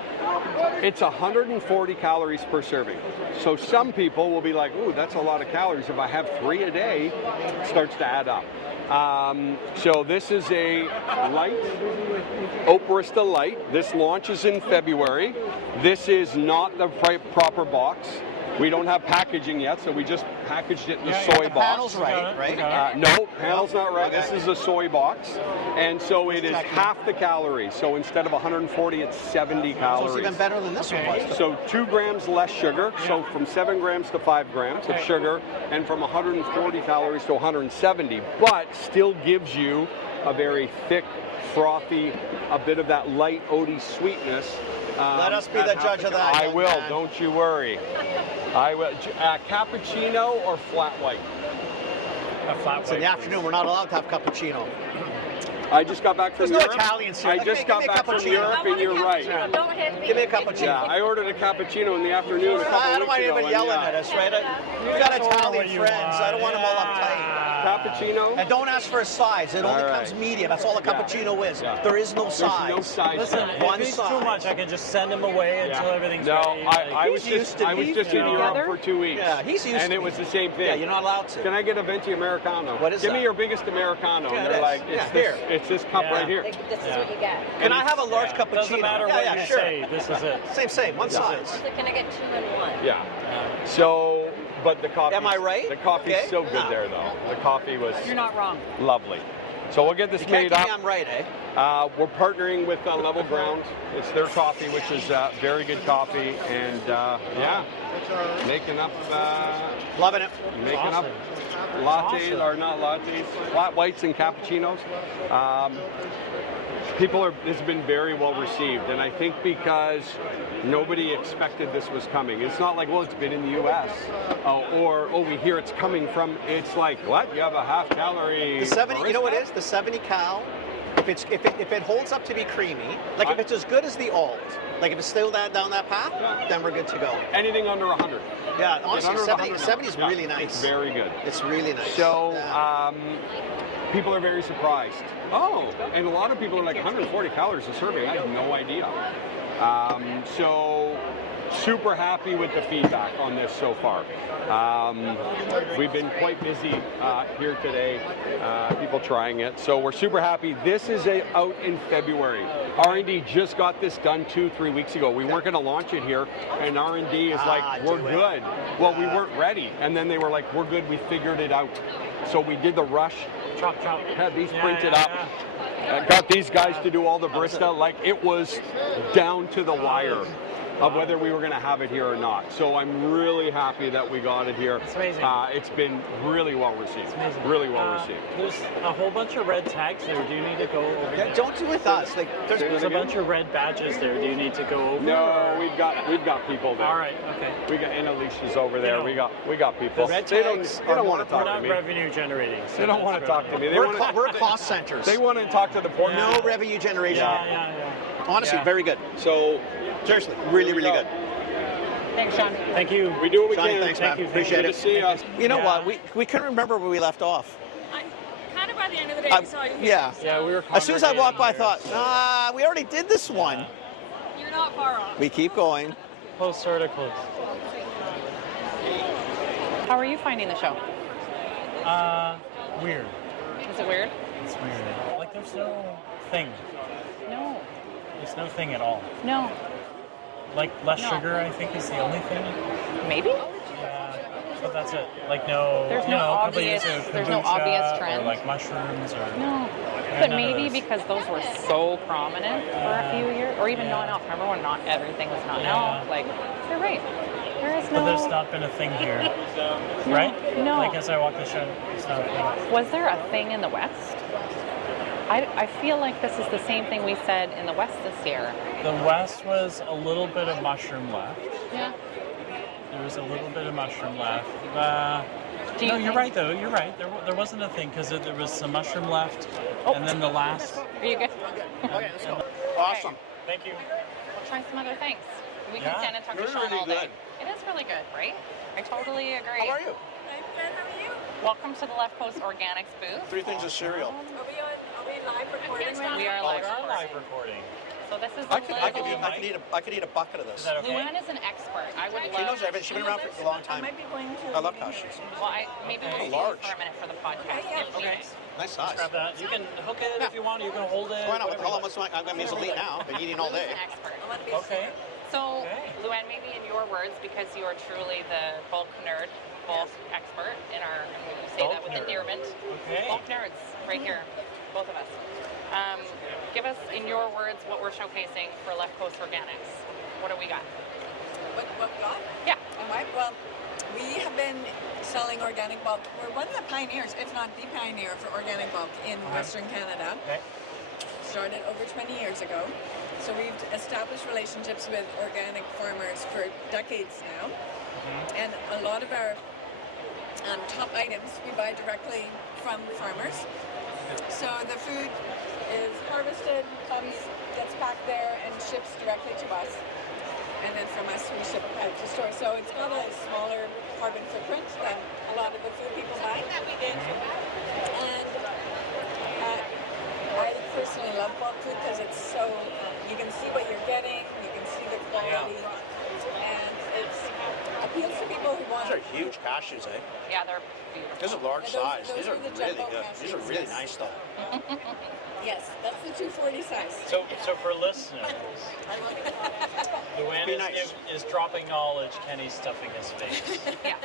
It's 140 calories per serving. So some people will be like, ooh, that's a lot of calories. If I have 3 a day, it starts to add up. So this is a light, Oat Barista Light. This launches in February. This is not the proper box. We don't have packaging yet, so we just packaged it in the soy box. Panel's right? No, panel's not right. This is a soy box. And so it is half the calories. So instead of 140, it's 70 calories. So it's even better than this one was. So 2 grams less sugar, so from 7 grams to 5 grams of sugar, and from 140 calories to 170, but still gives you a very thick, frothy, a bit of that light oaty sweetness. Let us be the judge of that. I will, man. don't you worry. I will. Cappuccino or flat white? A flat white. So in the afternoon, we're not allowed to have cappuccino. I just got back from There's no Europe. Italians here. I Give just me got a back from cappuccino. Europe, and you're right. Don't hit me. Give me a cappuccino. Yeah, I ordered a cappuccino in the afternoon a couple I don't want weeks ago, anybody and yelling at us, right? We've got Italian friends. I don't want them all uptight. Cappuccino. And don't ask for a size. It only All comes right. medium. That's all a cappuccino is. Yeah. There is no size. There's no size. Listen, One if he's size. too much, I can just send him away until everything's No, ready. I was He's used to I was beef just in Europe for 2 weeks. Yeah, he's used and to it was the same thing. Yeah, you're not allowed to. Can I get a venti americano? What is Give that? me your biggest americano. Yeah, and it they're is. like, Yeah, it's here. this, it's this cup right here. This is what you get. Can I have a large cappuccino? Doesn't matter yeah, what yeah, you sure. say. This is it. Same. One size. So can I get 2 in 1? Yeah. So, but the coffee. Am I right? The coffee's Okay. so good Yeah. there, though. The coffee was You're not wrong. lovely. So we'll get this You can't made tell up. me I'm right, eh? We're partnering with Level Ground. It's their coffee, which is very good coffee, and making up Loving it. lattes or not lattes, flat whites and cappuccinos. It's been very well received, and I think because nobody expected this was coming. It's not like, well, it's been in the U.S. Or we hear it's coming from. It's like, what? You have a half-calorie. The 70. You know what barista? it is? The 70 cal. If it holds up to be creamy, like if it's as good as the Alt, like if it's still down that path, then we're good to go. Anything under 100. Yeah, honestly, Under 70 100. is really nice. It's very good. It's really nice. So Yeah. people are very surprised. Oh, and a lot of people are like 140 calories a serving. I have no idea. So super happy with the feedback on this so far. We've been quite busy here today, people trying it. So we're super happy. This is out in February. R&D just got this done 2-3 weeks ago. We weren't going to launch it here, and R&D is like, we're good. Well, we weren't ready. And then they were like, we're good, we figured it out. So we did the rush, Chop. had these printed up. Got these guys to do all the barista. Like, it was down to the wire of whether we were going to have it here or not. So I'm really happy that we got it here. It's amazing. It's been really well received. It's amazing. Really well received. There's a whole bunch of red tags there. Do you need to go over Yeah, them? don't do with us. Like, There's a bunch of red badges there. Do you need to go over? No, or- we've got people there. All right. Okay. We got Annalisa's over there. know, we got people. red They don't tags want to We're talk not to me. revenue generating. So They don't want to talk to me. They want to. we're cost centers. They want to talk to the poor. No revenue generation. Yeah. Honestly, Yeah. very good. So Seriously, really good. Thanks, Sean. Thank you. we do what we Johnny, can. thanks, man. Thank you. Appreciate Good it. to see you. You know Yeah. what? We couldn't remember where we left off. Kind of by the end of the day, we saw you. Yeah. Yeah, we were. As soon as I walked by, I congregating thought, we already did this one. You're not far off. We keep going. here. Close, sort of close. How are you finding the show? Weird. Is it weird? It's weird. Like there's no thing. No. There's no thing at all. No. Like less No. sugar, I think, is the only thing. Maybe. Yeah, but that's it. Like no. There's you no know, obvious. There's no obvious trend. Or like mushrooms or. No. But maybe because those were so prominent for a few years, or even non-alc. Remember when not everything was non-alc? Like, you're right. There is no. But there's not been a thing here, right? No. Like as I walk the show, it's not a thing. Was there a thing in the West? I feel like this is the same thing we said in the West this year. The West was a little bit of mushroom left. Yeah. There was a little bit of mushroom left. You're right though. You're right. There wasn't a thing because there was some mushroom left, and then the last. Are you good? Okay, let's go. Awesome. Thank you. We'll try some other things. We can Yeah. stand and talk to You're Sean really all day. good. It is really good, right? I totally agree. How are you? I'm good. How are you? Welcome to the Left Coast Organics booth. 3 things of cereal. Are we live recording right We are now? live We are live recording. recording. So this is I could little... eat a bucket of this. Is that okay? Luann is an expert. I would love... She knows everything. She's been around for a long I time. might be going to. I love cashews. Well, maybe we'll see you Large. for a minute for the podcast. Okay, yeah. If we- Okay. Nice size. Grab that. You can hook it if you want. You can hold it. Why not? whatever How long you was I'm going to eat now? Been eating all Luan's day. an expert. like. Okay. So, Okay. Luann, maybe in your words, because you are truly the bulk nerd, bulk expert in our, and we say Bulk that with nerd. endearment. Okay. Bulk nerds, right here, both of us. Give us, in your words, what we're showcasing for Left Coast Organics. What do we got? What we got? Yeah. Well, we have been selling organic bulk. We're one of the pioneers, if not the pioneer, for organic bulk in Western Canada. Okay. Started over 20 years ago. So we've established relationships with organic farmers for decades now. And a lot of our top items we buy directly from farmers. So the food is harvested, gets packed there, and ships directly to us. And then from us, we ship it out to stores. So it's got a smaller carbon footprint than a lot of the food people buy. And I personally love bulk food because it's so, you can see what you're getting, you can see the quality, and it appeals to people who want... These are huge cashews, eh? Yeah, they're beautiful. These are large size. those These are are the really jumbo good. These are cashews, really yes. nice, though. Yes, that's the 240 size. So for listeners, Luann Be nice. is dropping knowledge. Kenny's stuffing his face. Yeah.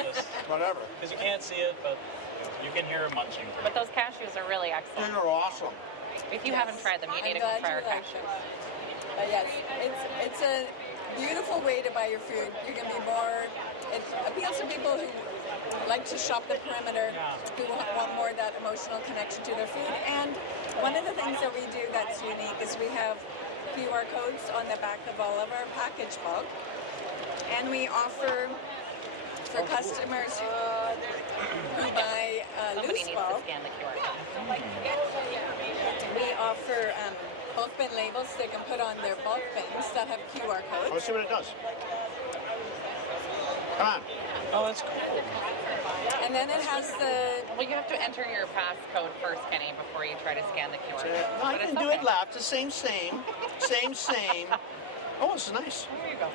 Whatever. Because you can't see it, but you can hear him munching. But those cashews are really excellent. These are awesome. If you haven't tried them, you need to come try our cashews. Yes, it's a beautiful way to buy your food. You can be more, it appeals to people who like to shop the perimeter, who want more of that emotional connection to their food. And one of the things that we do that's unique is we have QR codes on the back of all of our package bulk. And we offer for customers who buy Somebody loose needs to bulk, scan the QR code. we offer bulk bin labels they can put on their bulk bins that have QR codes. Let's see what it does. Come on. Oh, that's cool. And then it has the... Well, you have to enter your passcode first, Kenny, before you try to scan the QR code. No, I But can it's do okay. it left. The same. Oh, this is nice. There you go.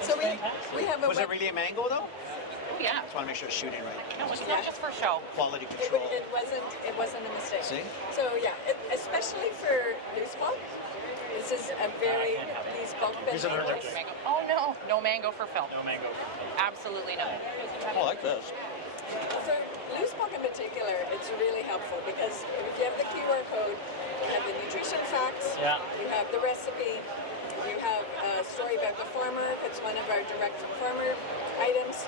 So we have a... Was it really a mango, though? Oh, yeah. Just want to make sure it's shooting right. No, it's not just for show. Quality control. It wasn't a mistake. See? So yeah, especially for loose bulk, this is a very... These bulk bin These are labels. allergic. Mango. Oh, no. No mango for Phil. No mango. Absolutely no. I like this. For loose bulk in particular, it's really helpful because if you have the QR code, you have the nutrition facts, Yeah. you have the recipe, you have a story about the farmer if it's one of our direct from farmer items,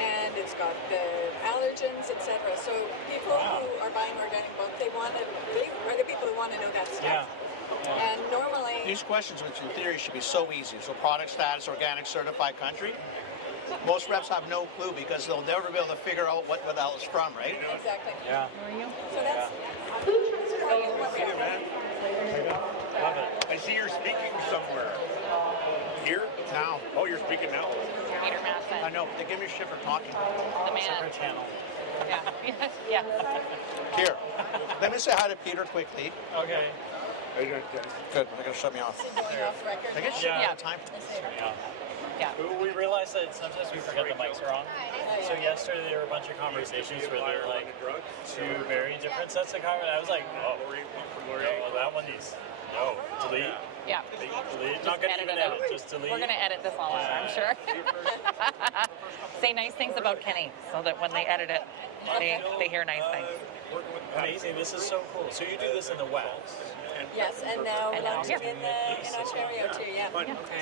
and it's got the allergens, etc. So people who are buying organic bulk, they are the people who want to know that stuff. Yeah. And normally, These questions, which in theory should be so easy. So product status, organic, certified country. Most reps have no clue because they'll never be able to figure out what the hell it's from, right? exactly. Yeah. So that's what we have. Love it. I see you're speaking somewhere. Here? Now. Oh, you're speaking now. Peter Masson. I know, but they give me shit for talking. The man. Separate channel. Yeah. Yeah. Here, let me say hi to Peter quickly. Okay. Good, they're going to shut me off. Going off record I get now. shit Yeah. all the time. Yeah. Yeah. We realized that sometimes we forget the mics are on. So yesterday there were a bunch of conversations where they were like two very different sets of conversations. I was like, oh, that one needs delete. Yeah. Delete. Not gonna even edit, just delete. We're gonna edit this all out, I'm sure. Say nice things about Kenny so that when they edit it, they hear nice things. Amazing. This is so cool. So you do this in the West. Yes, and now launching in Ontario too, yeah.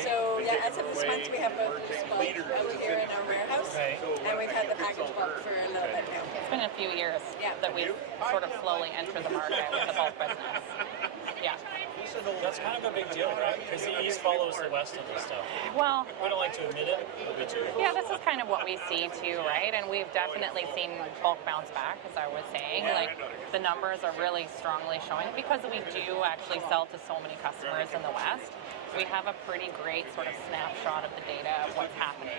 So as of this month we have both bulk out here in our warehouse, and we've had the package bulk for a little bit now. It's been a few years that we've sort of slowly entered the market with the bulk business. Yeah. That's kind of a big deal, right? Because the East follows the West on this stuff. Well, we don't like to admit it, but we do. Yeah, this is kind of what we see too, right? And we've definitely seen bulk bounce back, as I was saying. Like the numbers are really strongly showing because we do actually sell to so many customers in the West. We have a pretty great sort of snapshot of the data of what's happening.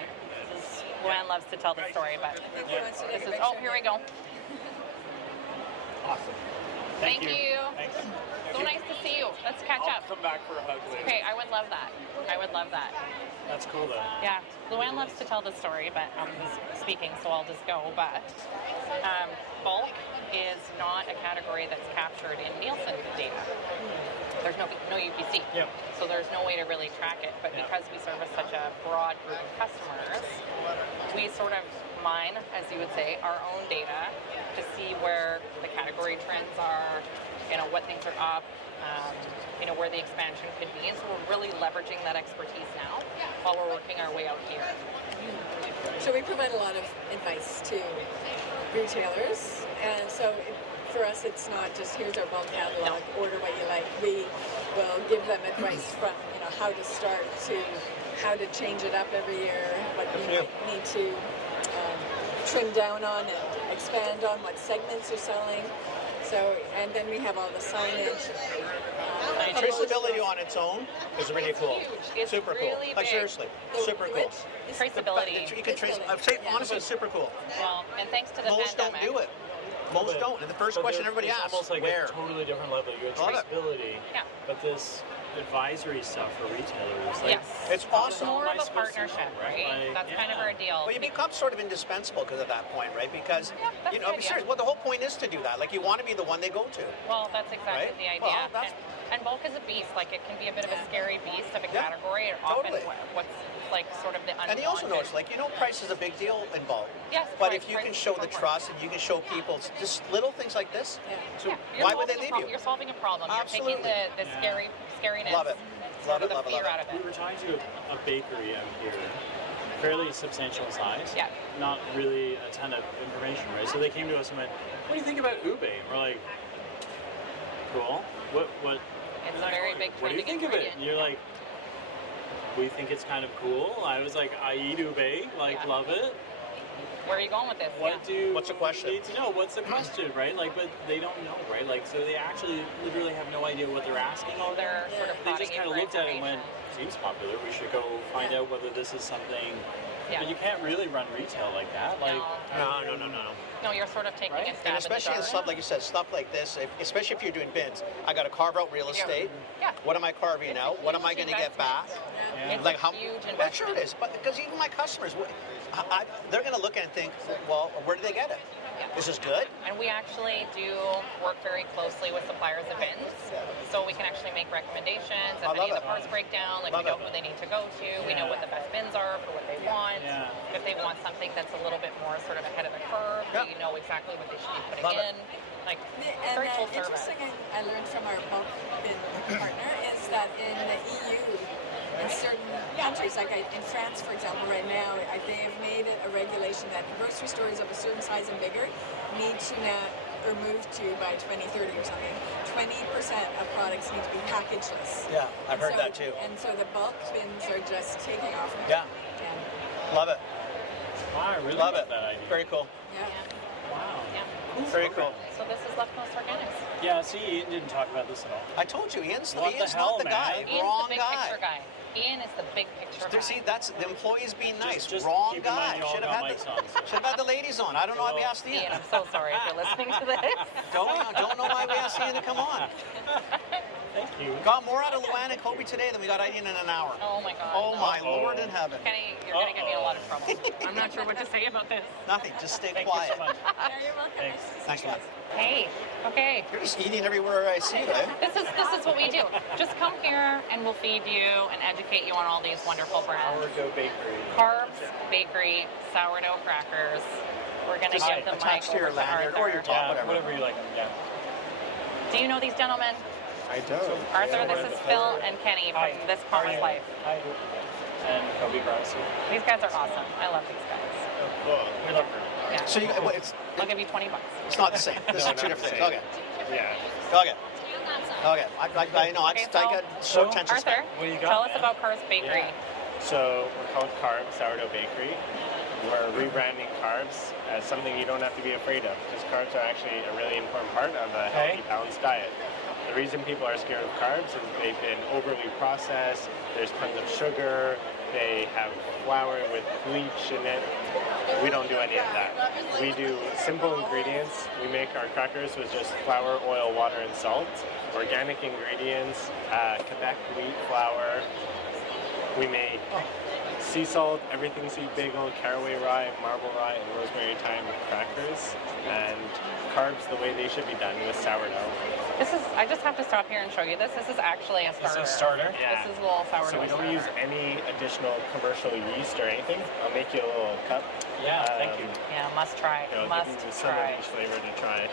Luann loves to tell the story, but this is, oh, here we go. Awesome. Thank you. Thanks. So nice to see you. Let's catch up. Come back for a hug later. Okay, I would love that. I would love that. That's cool though. Yeah, Luann loves to tell the story, but I'm speaking, so I'll just go. But bulk is not a category that's captured in Nielsen data. There's no UPC, so there's no way to really track it. But because we service such a broad group of customers, we sort of mine, as you would say, our own data to see where the category trends are, what things are up, where the expansion could be. And so we're really leveraging that expertise now while we're working our way out here. So we provide a lot of advice to retailers, and so for us it's not just here's our bulk catalog, order what you like. We will give them advice from how to start to how to change it up every year, what you might need to trim down on and expand on, what segments are selling. So, and then we have all the signage. Traceability on its own is really cool. It's super really cool. Like big. seriously, super cool. Traceability. You can trace. I'd say honestly, it's super cool. Well, and thanks to the Most pandemic. don't do it. Most don't. And the first question everybody it's asks, almost like where? a totally different level. You have traceability, but this advisory stuff for retailers. Like, yes. It's awesome. More of a partnership, right? That's kind of our deal. Well, you become sort of indispensable because at that point, right? Because, be serious. Well, the whole point is to do that. Like, you want to be the one they go to. Well, that's exactly right? the idea. Well, that's... and bulk is a beast. Like, it can be a bit of a scary beast of a category. Often what's like sort of the unwanted. And you also notice, price is a big deal in bulk. Yes. But if you can show the trust and you can show people just little things like this, so why would they leave you? You're solving a problem. Absolutely. You're taking the scariness. Love it. Love it, love it, love it. We were talking to a bakery out here, fairly substantial size. Yeah. Not really a ton of information, right? So they came to us and went, "What do you think about ube?" And we're like, "Cool. What?" It's a very big. What do you think of it? And you're like, "We think it's kind of cool." I was like, "I eat ube, love it." Where are you going with this? What's the question? Need to know what's the question, right? But they don't know, right? So they actually literally have no idea what they're asking. Oh, they're sort of they just kind of looked at it and went, "Seems popular. We should go find out whether this is something." Yeah. But you can't really run retail like that. No. No, you're sort of taking a stab And especially in in stuff like you said, stuff like this. Especially if you're doing bins, I got to carve out real estate. Yeah. What am I carving out? What am I going to get back? Yeah. Like it's how? a huge investment. Well, sure it is. But because even my customers, they're going to look at it and think, well, where do they get it? Yeah. This is good. And we actually do work very closely with suppliers of bins, so we can actually make recommendations. If any of the parts break down, we know who they need to go to. We know what the best bins are for what they want. Yeah. If they want something that's a little bit more sort of ahead of the curve, we know exactly what they should be putting in. Like, and very full service. Interesting thing I learned from our bulk bin partner is that in the EU, in certain countries, like in France, for example, right now, they have made it a regulation that grocery stores of a certain size and bigger need to now, or move to by 2030 or something, 20% of products need to be packageless. Yeah, I've heard that too. And so the bulk bins are just taking off. Yeah. Love it. Wow, I really love that idea. Very cool. Yeah. Wow. Yeah. Very cool. So this is Left Coast Organics. Yeah, see, Ian didn't talk about this at all. I told you, Ian's What the hell, not the guy. man? Ian's Wrong the big guy. picture guy. Ian is the big picture guy. See, that's the employees being nice. Just Wrong keep in mind guy. you all Should got have mics on, so- had the ladies on. I don't know why we asked Ian. Ian, I'm so sorry if you're listening to this. Don't know why we asked Ian to come on. Thank you. Got more out of Luann and Coby today than we got in an hour. Oh my God. Oh my Lord in heaven. Kenny, you're going to get me in a lot of trouble. I'm not sure what to say about this. Nothing. Just stay Thank quiet. you so much. Yeah, you're welcome. Thanks. Thanks, man. Hey, okay. You're just eating everywhere I see you, eh? This is what we do. Just come here and we'll feed you and educate you on all these wonderful brands. Sourdough bakery. Carbs, bakery, sourdough crackers. We're going to Just give the mic attached to over your to lanyard Arthur. or your top, Whatever you like. Yeah. Do you know these gentlemen? I do. Arthur, this is Phil and Kenny from This Commerce Life. Hi. And Coby Biasio. These guys are awesome. I love these guys. We love her. Yeah. So I'll give you $20. it's not the same. This is two different things. Okay. Yeah. Okay. Okay. I know. Okay, I got short attention Arthur, span. What do you got, tell us man? about Carbs Bakery. Yeah. So we're called Carb Sourdough Bakery. We're rebranding carbs as something you don't have to be afraid of, because carbs are actually a really important part of a healthy, balanced diet. The reason people are scared of carbs is they've been overly processed, there's tons of sugar, they have flour with bleach in it. We don't do any of that. We do simple ingredients. We make our crackers with just flour, oil, water, and salt. Organic ingredients, Quebec wheat flour. We make sea salt, everything seed bagel, caraway rye, marble rye, and rosemary thyme crackers, and carbs the way they should be done with sourdough. I just have to stop here and show you this. This is actually a starter. This is a starter? Yeah. This is a little sourdough So we don't starter. use any additional commercial yeast or anything. I'll make you a little cup. Yeah, thank you. Yeah, must try. I'll Must give you some try. of each flavor to try.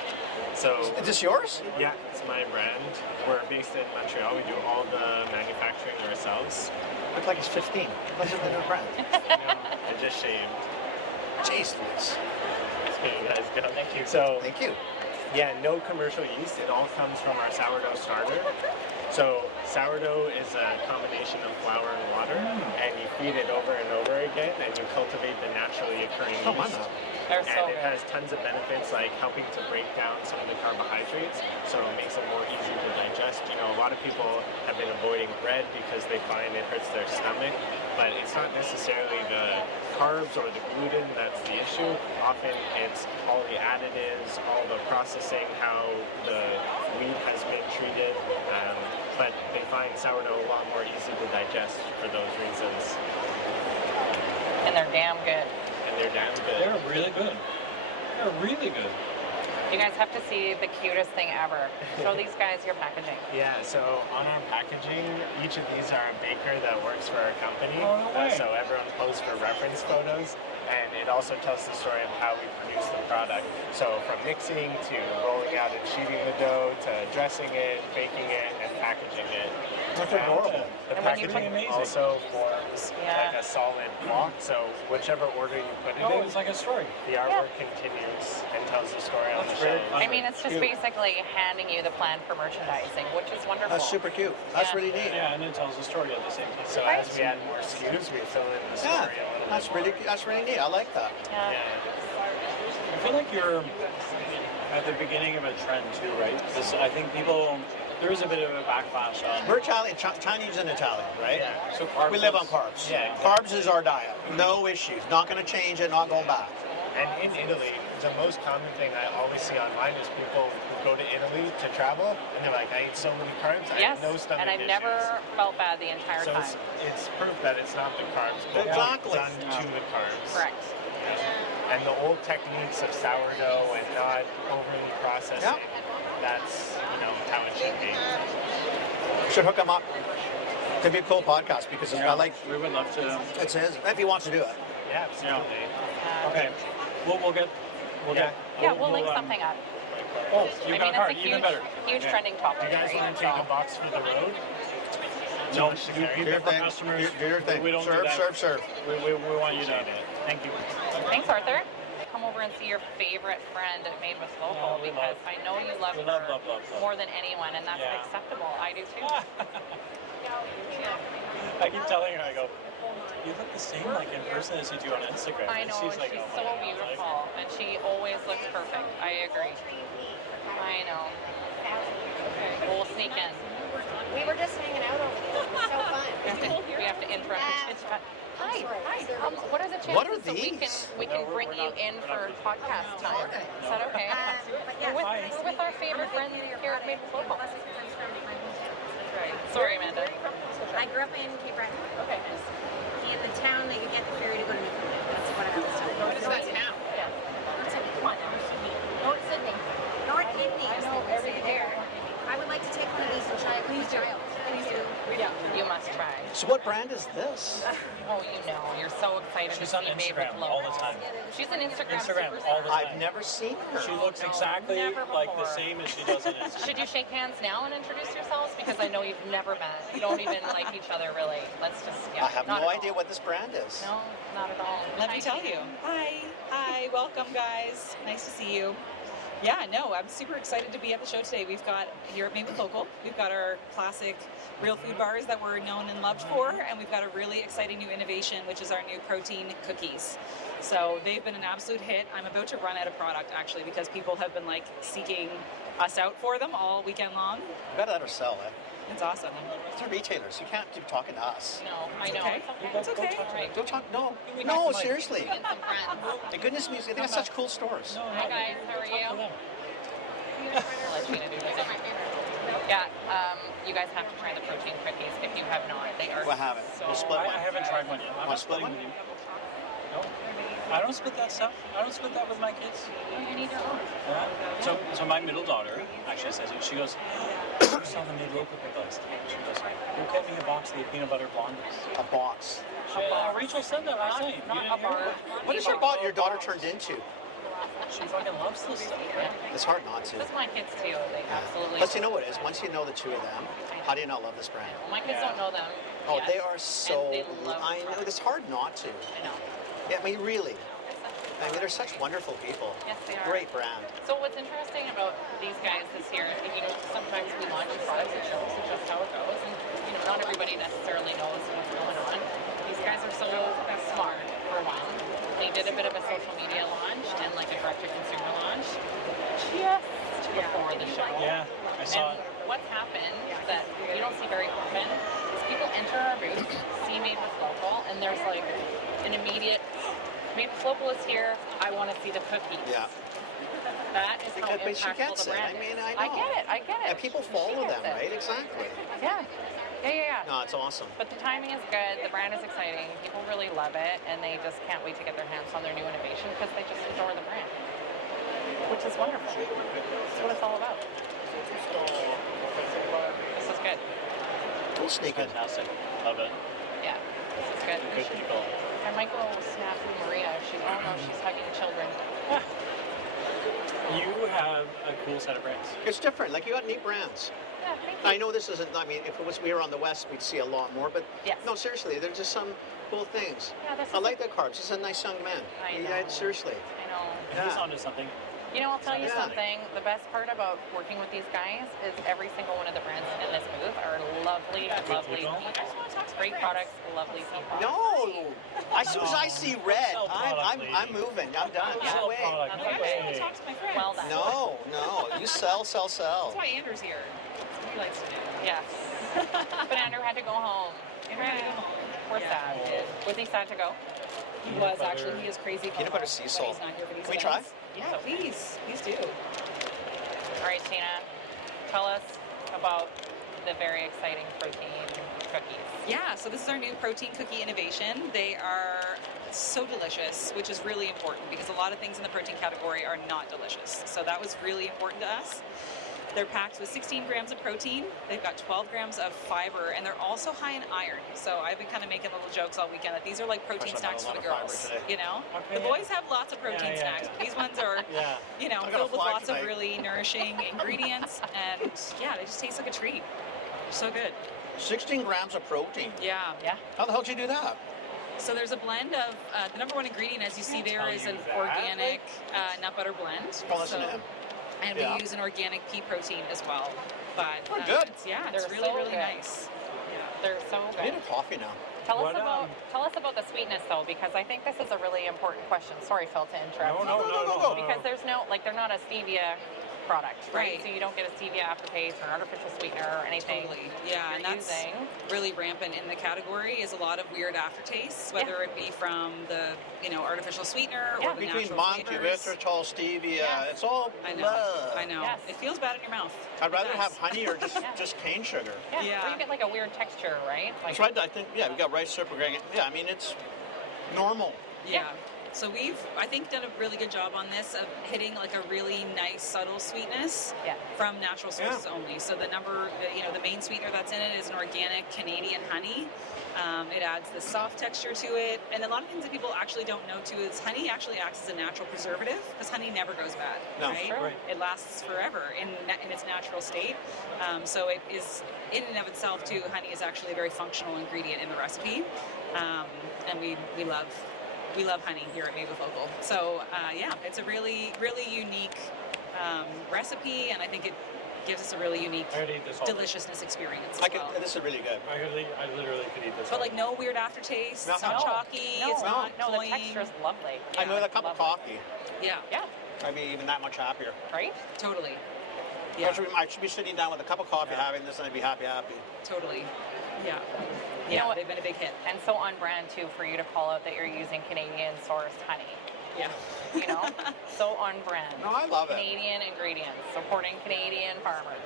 So Is this yours? yeah, it's my brand. We're based in Montreal. We do all the manufacturing ourselves. Looks like it's 15. What's the new brand? I just shaved. Jeez, Louise. There you guys go. Thank you. So Thank you. yeah, no commercial yeast. It all comes from our sourdough starter. So sourdough is a combination of flour and water, and you feed it over and over again, and you cultivate the naturally occurring Oh, my yeast. God. They're so And it good. has tons of benefits, like helping to break down some of the carbohydrates, so it makes it more easy to digest. You know, a lot of people have been avoiding bread because they find it hurts their stomach, but it's not necessarily the carbs or the gluten that's the issue. Often it's all the additives, all the processing, how the wheat has been treated, but they find sourdough a lot more easy to digest for those reasons. And they're damn good. And they're damn good. They're really good. They're really good. You guys have to see the cutest thing ever. Show these guys your packaging. Yeah, so on our packaging, each of these are a baker that works for our company. Oh, no way. So everyone posts for reference photos, and it also tells the story of how we produce the product. So from mixing to rolling out and sheeting the dough to dressing it, baking it, and packaging it. That's adorable. The And when you packaging put- also forms like a solid block, so whichever order you put it in, It's like a story. the artwork continues and tells the story on the very shelf. I mean, it's just basically handing you the plan for merchandising, which is wonderful. That's super cute. That's Yeah. really neat. Yeah, and it tells a story at the same time. So as we add more SKUs, we fill in the story Yeah, a little that's bit more. really neat. I like that. Yeah. I feel like you're at the beginning of a trend too, right? This, I think there is a bit of a backlash on. We're Italian, Chinese and Italian, right? Yeah. So carbs We live on is- carbs. Yeah, Carbs is our diet. No issues. Not going to change it. Not going back. And in Italy, the most common thing I always see online is people who go to Italy to travel, and they're like, I eat so many carbs, I Yes, have no stomach and I issues. never felt bad the entire So time. it's proof that it's not the carbs, but Exactly. done to the carbs. Correct. And the old techniques of sourdough and not overly processing, that's how it should be. Should hook him up. Could be a cool podcast because I like. We would love to. It's his if he wants to do it. Yeah, absolutely. Okay. We'll get. Yeah, we'll link something up. Oh, you I got mean, a card. it's a Even huge, better. huge Okay. trending topic. Do you guys right? want to take a box for the road? No, much to do carry. Do your for thing. customers. Do your thing. We don't serve, do that. serve. We want you to. Thank you. Thanks, Arthur. Come over and see your favorite friend at Made with Local we because I know you love we her love. more than anyone, and that's Yeah. acceptable. I do too. I keep telling her, I go, you look the same like in person as you do on Instagram. I know, and She's like, she's oh so my God, beautiful, and she always looks perfect. I agree. I know. We'll sneak in. We were just hanging out over there. It was so fun. We have to interrupt the chit chat. Hi. What are the chances What are that these? we can bring you in for podcast time? Is that okay? We're with our favorite friend here at Made with Local. Sorry, Amanda. I grew up in Cape Breton. Okay, nice. In the town, they could get the ferry to go to Newfoundland. That's what I was told. What is that town? Yeah. North Sydney. Come on now. North Sydney. North Sydney. I know everything there. I would like to take one of these and try it. Please do. Please do. Yeah. You must try. So what brand is this? Oh, you know, you're so excited She's to on see Mabel Instagram Lowe. all the time. She's an Instagram superstar. all the time. I've never seen her. She looks exactly like the same as she does on Instagram. Should you shake hands now and introduce yourselves? Because I know you've never met. You don't even like each other, really. Let's just, yeah. I have not no at idea all. what this brand is. No, not at all. Let me tell you. Hi, welcome guys. Nice to see you. Yeah, no, I'm super excited to be at the show today. We've got here at Maple Local, we've got our classic real food bars that we're known and loved for, and we've got a really exciting new innovation, which is our new protein cookies. So they've been an absolute hit. I'm about to run out of product actually because people have been like seeking us out for them all weekend long. You better let her sell it. It's awesome. It's the retailers. You can't keep talking to us. No, I know. Okay. It's okay. Right. Don't talk. No. We No, talk to seriously. Mike. Some friends. The goodness me, they got such cool stores. Hi guys, how are you? I'll let Gina do this. Yeah, you guys have to try the protein cookies if you have not. They are Well, I haven't. so We'll split one. I haven't tried one yet. I'm Want not to split splitting one? with you. No. I don't split that stuff. I don't split that with my kids. You need your own. Yeah. So my middle daughter actually says it. She goes, "You saw the made local with us." She goes, "Go get me a box of the peanut butter blondies." A box. Rachel said that last night. Not a bar. What has your daughter turned into? She fucking loves this stuff. It's hard not to. That's my kids too. They absolutely. Plus, you know what it is? Once you know the two of them, how do you not love this brand? My kids don't know them. Oh, yet, they are so. and they love I know it's hard not to. I know. Yeah, I mean, really. I mean, they're such wonderful people. Yes, they are. Great brand. So what's interesting about these guys this year, you know, sometimes we launch products and shows and just how it goes, and you know, not everybody necessarily knows what's going on. These guys are so smart, for one. They did a bit of a social media launch and like a direct-to-consumer launch just before the show. Yeah, I saw And it. what's happened that you don't see very often is people enter our booth, see Made with Local, and there's like an immediate, Made with Local is here, I want to see the cookies. Yeah. That is how But she impactful gets the it. brand I mean, is. I know. I get it. And people She follow gets them, it. right? Exactly. Yeah. Yeah. No, it's awesome. But the timing is good, the brand is exciting, people really love it, and they just can't wait to get their hands on their new innovation because they just adore the brand. Which is wonderful. That's what it's all about. This is good. We'll sneak in. Fantastic. Love it. Yeah, this is good. Good people. I might go snap Maria. She's hugging children. You have a cool set of brands. It's different. Like, you got neat brands. Yeah, thank you. I know this isn't, I mean, if it was we were on the West, we'd see a lot more, but yes. No, seriously, there's just some cool things. Yeah, this I is like the carbs. He's a nice young man. I Yeah, know. seriously. I know. He's onto something. You know, I'll tell you Yeah. something. The best part about working with these guys is every single one of the brands in this booth are lovely, lovely people. Great products, lovely people. No! As soon as I see red, Sell product, lady. I'm moving. I'm done. Yeah. No way. Product. That's No okay. way. Talk to my friends. Well done. No. You sell. That's why Andrew's here. That's what he likes to do. Yes. But Andrew had to go home. Andrew had to go home. Poor Yeah. sad. Was he sad to go? He was actually. He is crazy. Peanut butter sea salt. He's not here, but he's Can we try? Yeah, please. Please do. All right, Tina, tell us about the very exciting protein cookies. Yeah, so this is our new protein cookie innovation. They are so delicious, which is really important because a lot of things in the protein category are not delicious. So that was really important to us. They're packed with 16 grams of protein. They've got 12 grams of fiber, and they're also high in iron. So I've been kind of making little jokes all weekend that these are like protein Especially snacks having for a the lot of girls. fiber today. You know, Okay, the yeah. boys have lots of protein Yeah. snacks. But these ones are, Yeah. you know, I gotta filled with fly lots tonight. of really nourishing ingredients, and yeah, they just taste like a treat. So good. 16 grams of protein. Yeah. Yeah. How the hell did you do that? So there's a blend of the number one ingredient, as you see there, tell is you an that. organic nut butter blend. Well, listen to him. And Yeah. we use an organic pea protein as well. But Oh, good. It's, yeah, They're it's really, so really good. nice. They're so I need good. a coffee now. Tell What, us about the sweetness though, because I think this is a really important question. Sorry, Phil, to interrupt. No. Because there's no, like, they're not a stevia product, right? Right. So you don't get a stevia aftertaste or an artificial sweetener or anything. Totally. Yeah, and that's really rampant in the category is a lot of weird aftertastes, whether it be from the artificial sweetener or the between natural monk, flavors. erythritol, stevia, it's all. I know. I know. Yes. It feels bad in your mouth. I'd rather It have does. honey or just cane sugar. Yeah. Or you get like a weird texture, right? Like, That's right. I think we got rice syrup. Yeah, I mean it's normal. Yeah. So we've, I think, done a really good job on this of hitting like a really nice subtle sweetness from natural sources only. So the main sweetener that's in it is an organic Canadian honey. It adds the soft texture to it, and a lot of things that people actually don't know too is honey actually acts as a natural preservative because honey never goes bad, right? It lasts forever in its natural state. So it is in and of itself too. Honey is actually a very functional ingredient in the recipe, and we love honey here at Made with Local. So it's a really, really unique recipe, and I think it gives us a really unique deliciousness experience as well. This is really good. I literally could eat this. But like no weird aftertaste. It's not chalky. It's not the cloying. texture is lovely. I know that cup of coffee. Yeah. I'd be even that much happier. Right? Totally. Yeah. I should be sitting down with a cup of coffee having this, and I'd be happy. Totally. Yeah. You know what? They've been a big hit. And so on brand too for you to call out that you're using Canadian sourced honey. Yeah. You know? So on brand. No, I love it. Canadian ingredients, supporting Canadian farmers.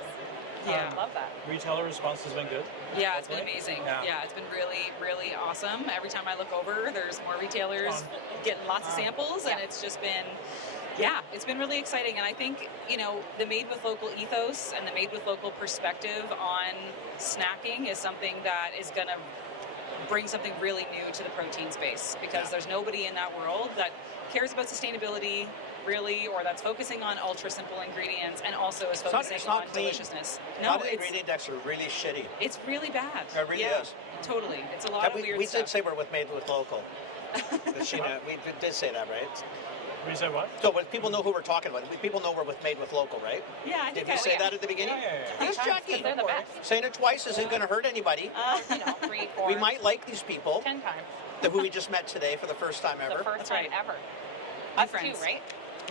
Yeah. I love that. Retailer response has been good. Yeah, it's been amazing. Yeah, it's been really, really awesome. Every time I look over, there's more retailers getting lots of samples, and it's just been, it's been really exciting. And I think, the Made with Local ethos and the Made with Local perspective on snacking is something that is going to bring something really new to the protein space, because there's nobody in that world that cares about sustainability really, or that's focusing on ultra simple ingredients and also is focusing on deliciousness. No, the ingredient decks are really shitty. It's really bad. It really is. Totally. It's a lot of weird we stuff. We did say we're Made with Local. We did say that, right? We said what? So people know who we're talking about. People know we're Made with Local, right? Yeah, I think Did we say that at the beginning? Yeah. Just checking. They're the best. Saying it twice isn't going to hurt anybody. 3, 4. We might like these people. 10 times. Who we just met today for the first time ever. The first time ever. New Us friends. too, right?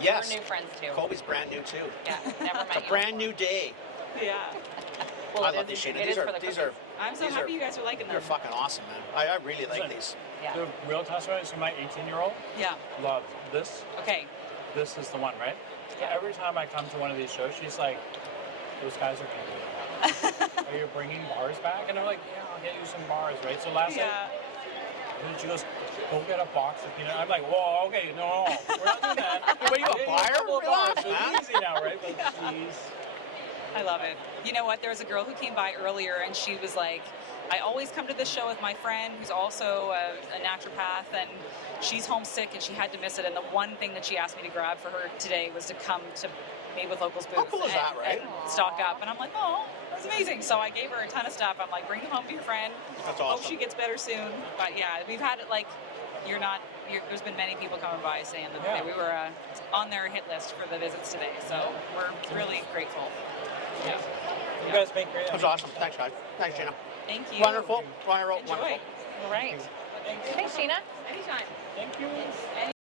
Yes. We're new friends too. Kobe's brand new too. Yeah, never met It's a you brand before. new day. Yeah. Well, I love these shit. These are. I'm so happy you guys are liking them. They're fucking awesome, man. I really like these. Yeah. The real testimony is my 18-year-old. Yeah. Loves this. Okay. This is the one, right? Yeah. Every time I come to one of these shows, she's like, "Those guys are gonna do it. Are you bringing bars back?" And I'm like, "Yeah, I'll get you some bars, right?" So last night, and she goes, "Go get a box of peanut." I'm like, "Whoa, okay, no, we're not doing that." What are you, a buyer? Relax, so it's easy now, right? But jeez. I love it. You know what? There was a girl who came by earlier, and she was like, I always come to this show with my friend who's also a naturopath, and she's homesick and she had to miss it. And the one thing that she asked me to grab for her today was to come to Made with Local's booth. How cool is that, right? And stock up. And I'm like, oh, that's amazing. So I gave her a ton of stuff. I'm like, bring them home to your friend. That's awesome. Hope she gets better soon. But yeah, we've had it like, there's been many people coming by saying that we were on their hit list for the visits today. So we're really grateful. Yeah. You guys make great. That was awesome. Thanks, guys. Thanks, Gina. Thank you. Wonderful. Enjoy. Wonderful. All right. Thanks, Sheena. Anytime. Thank you.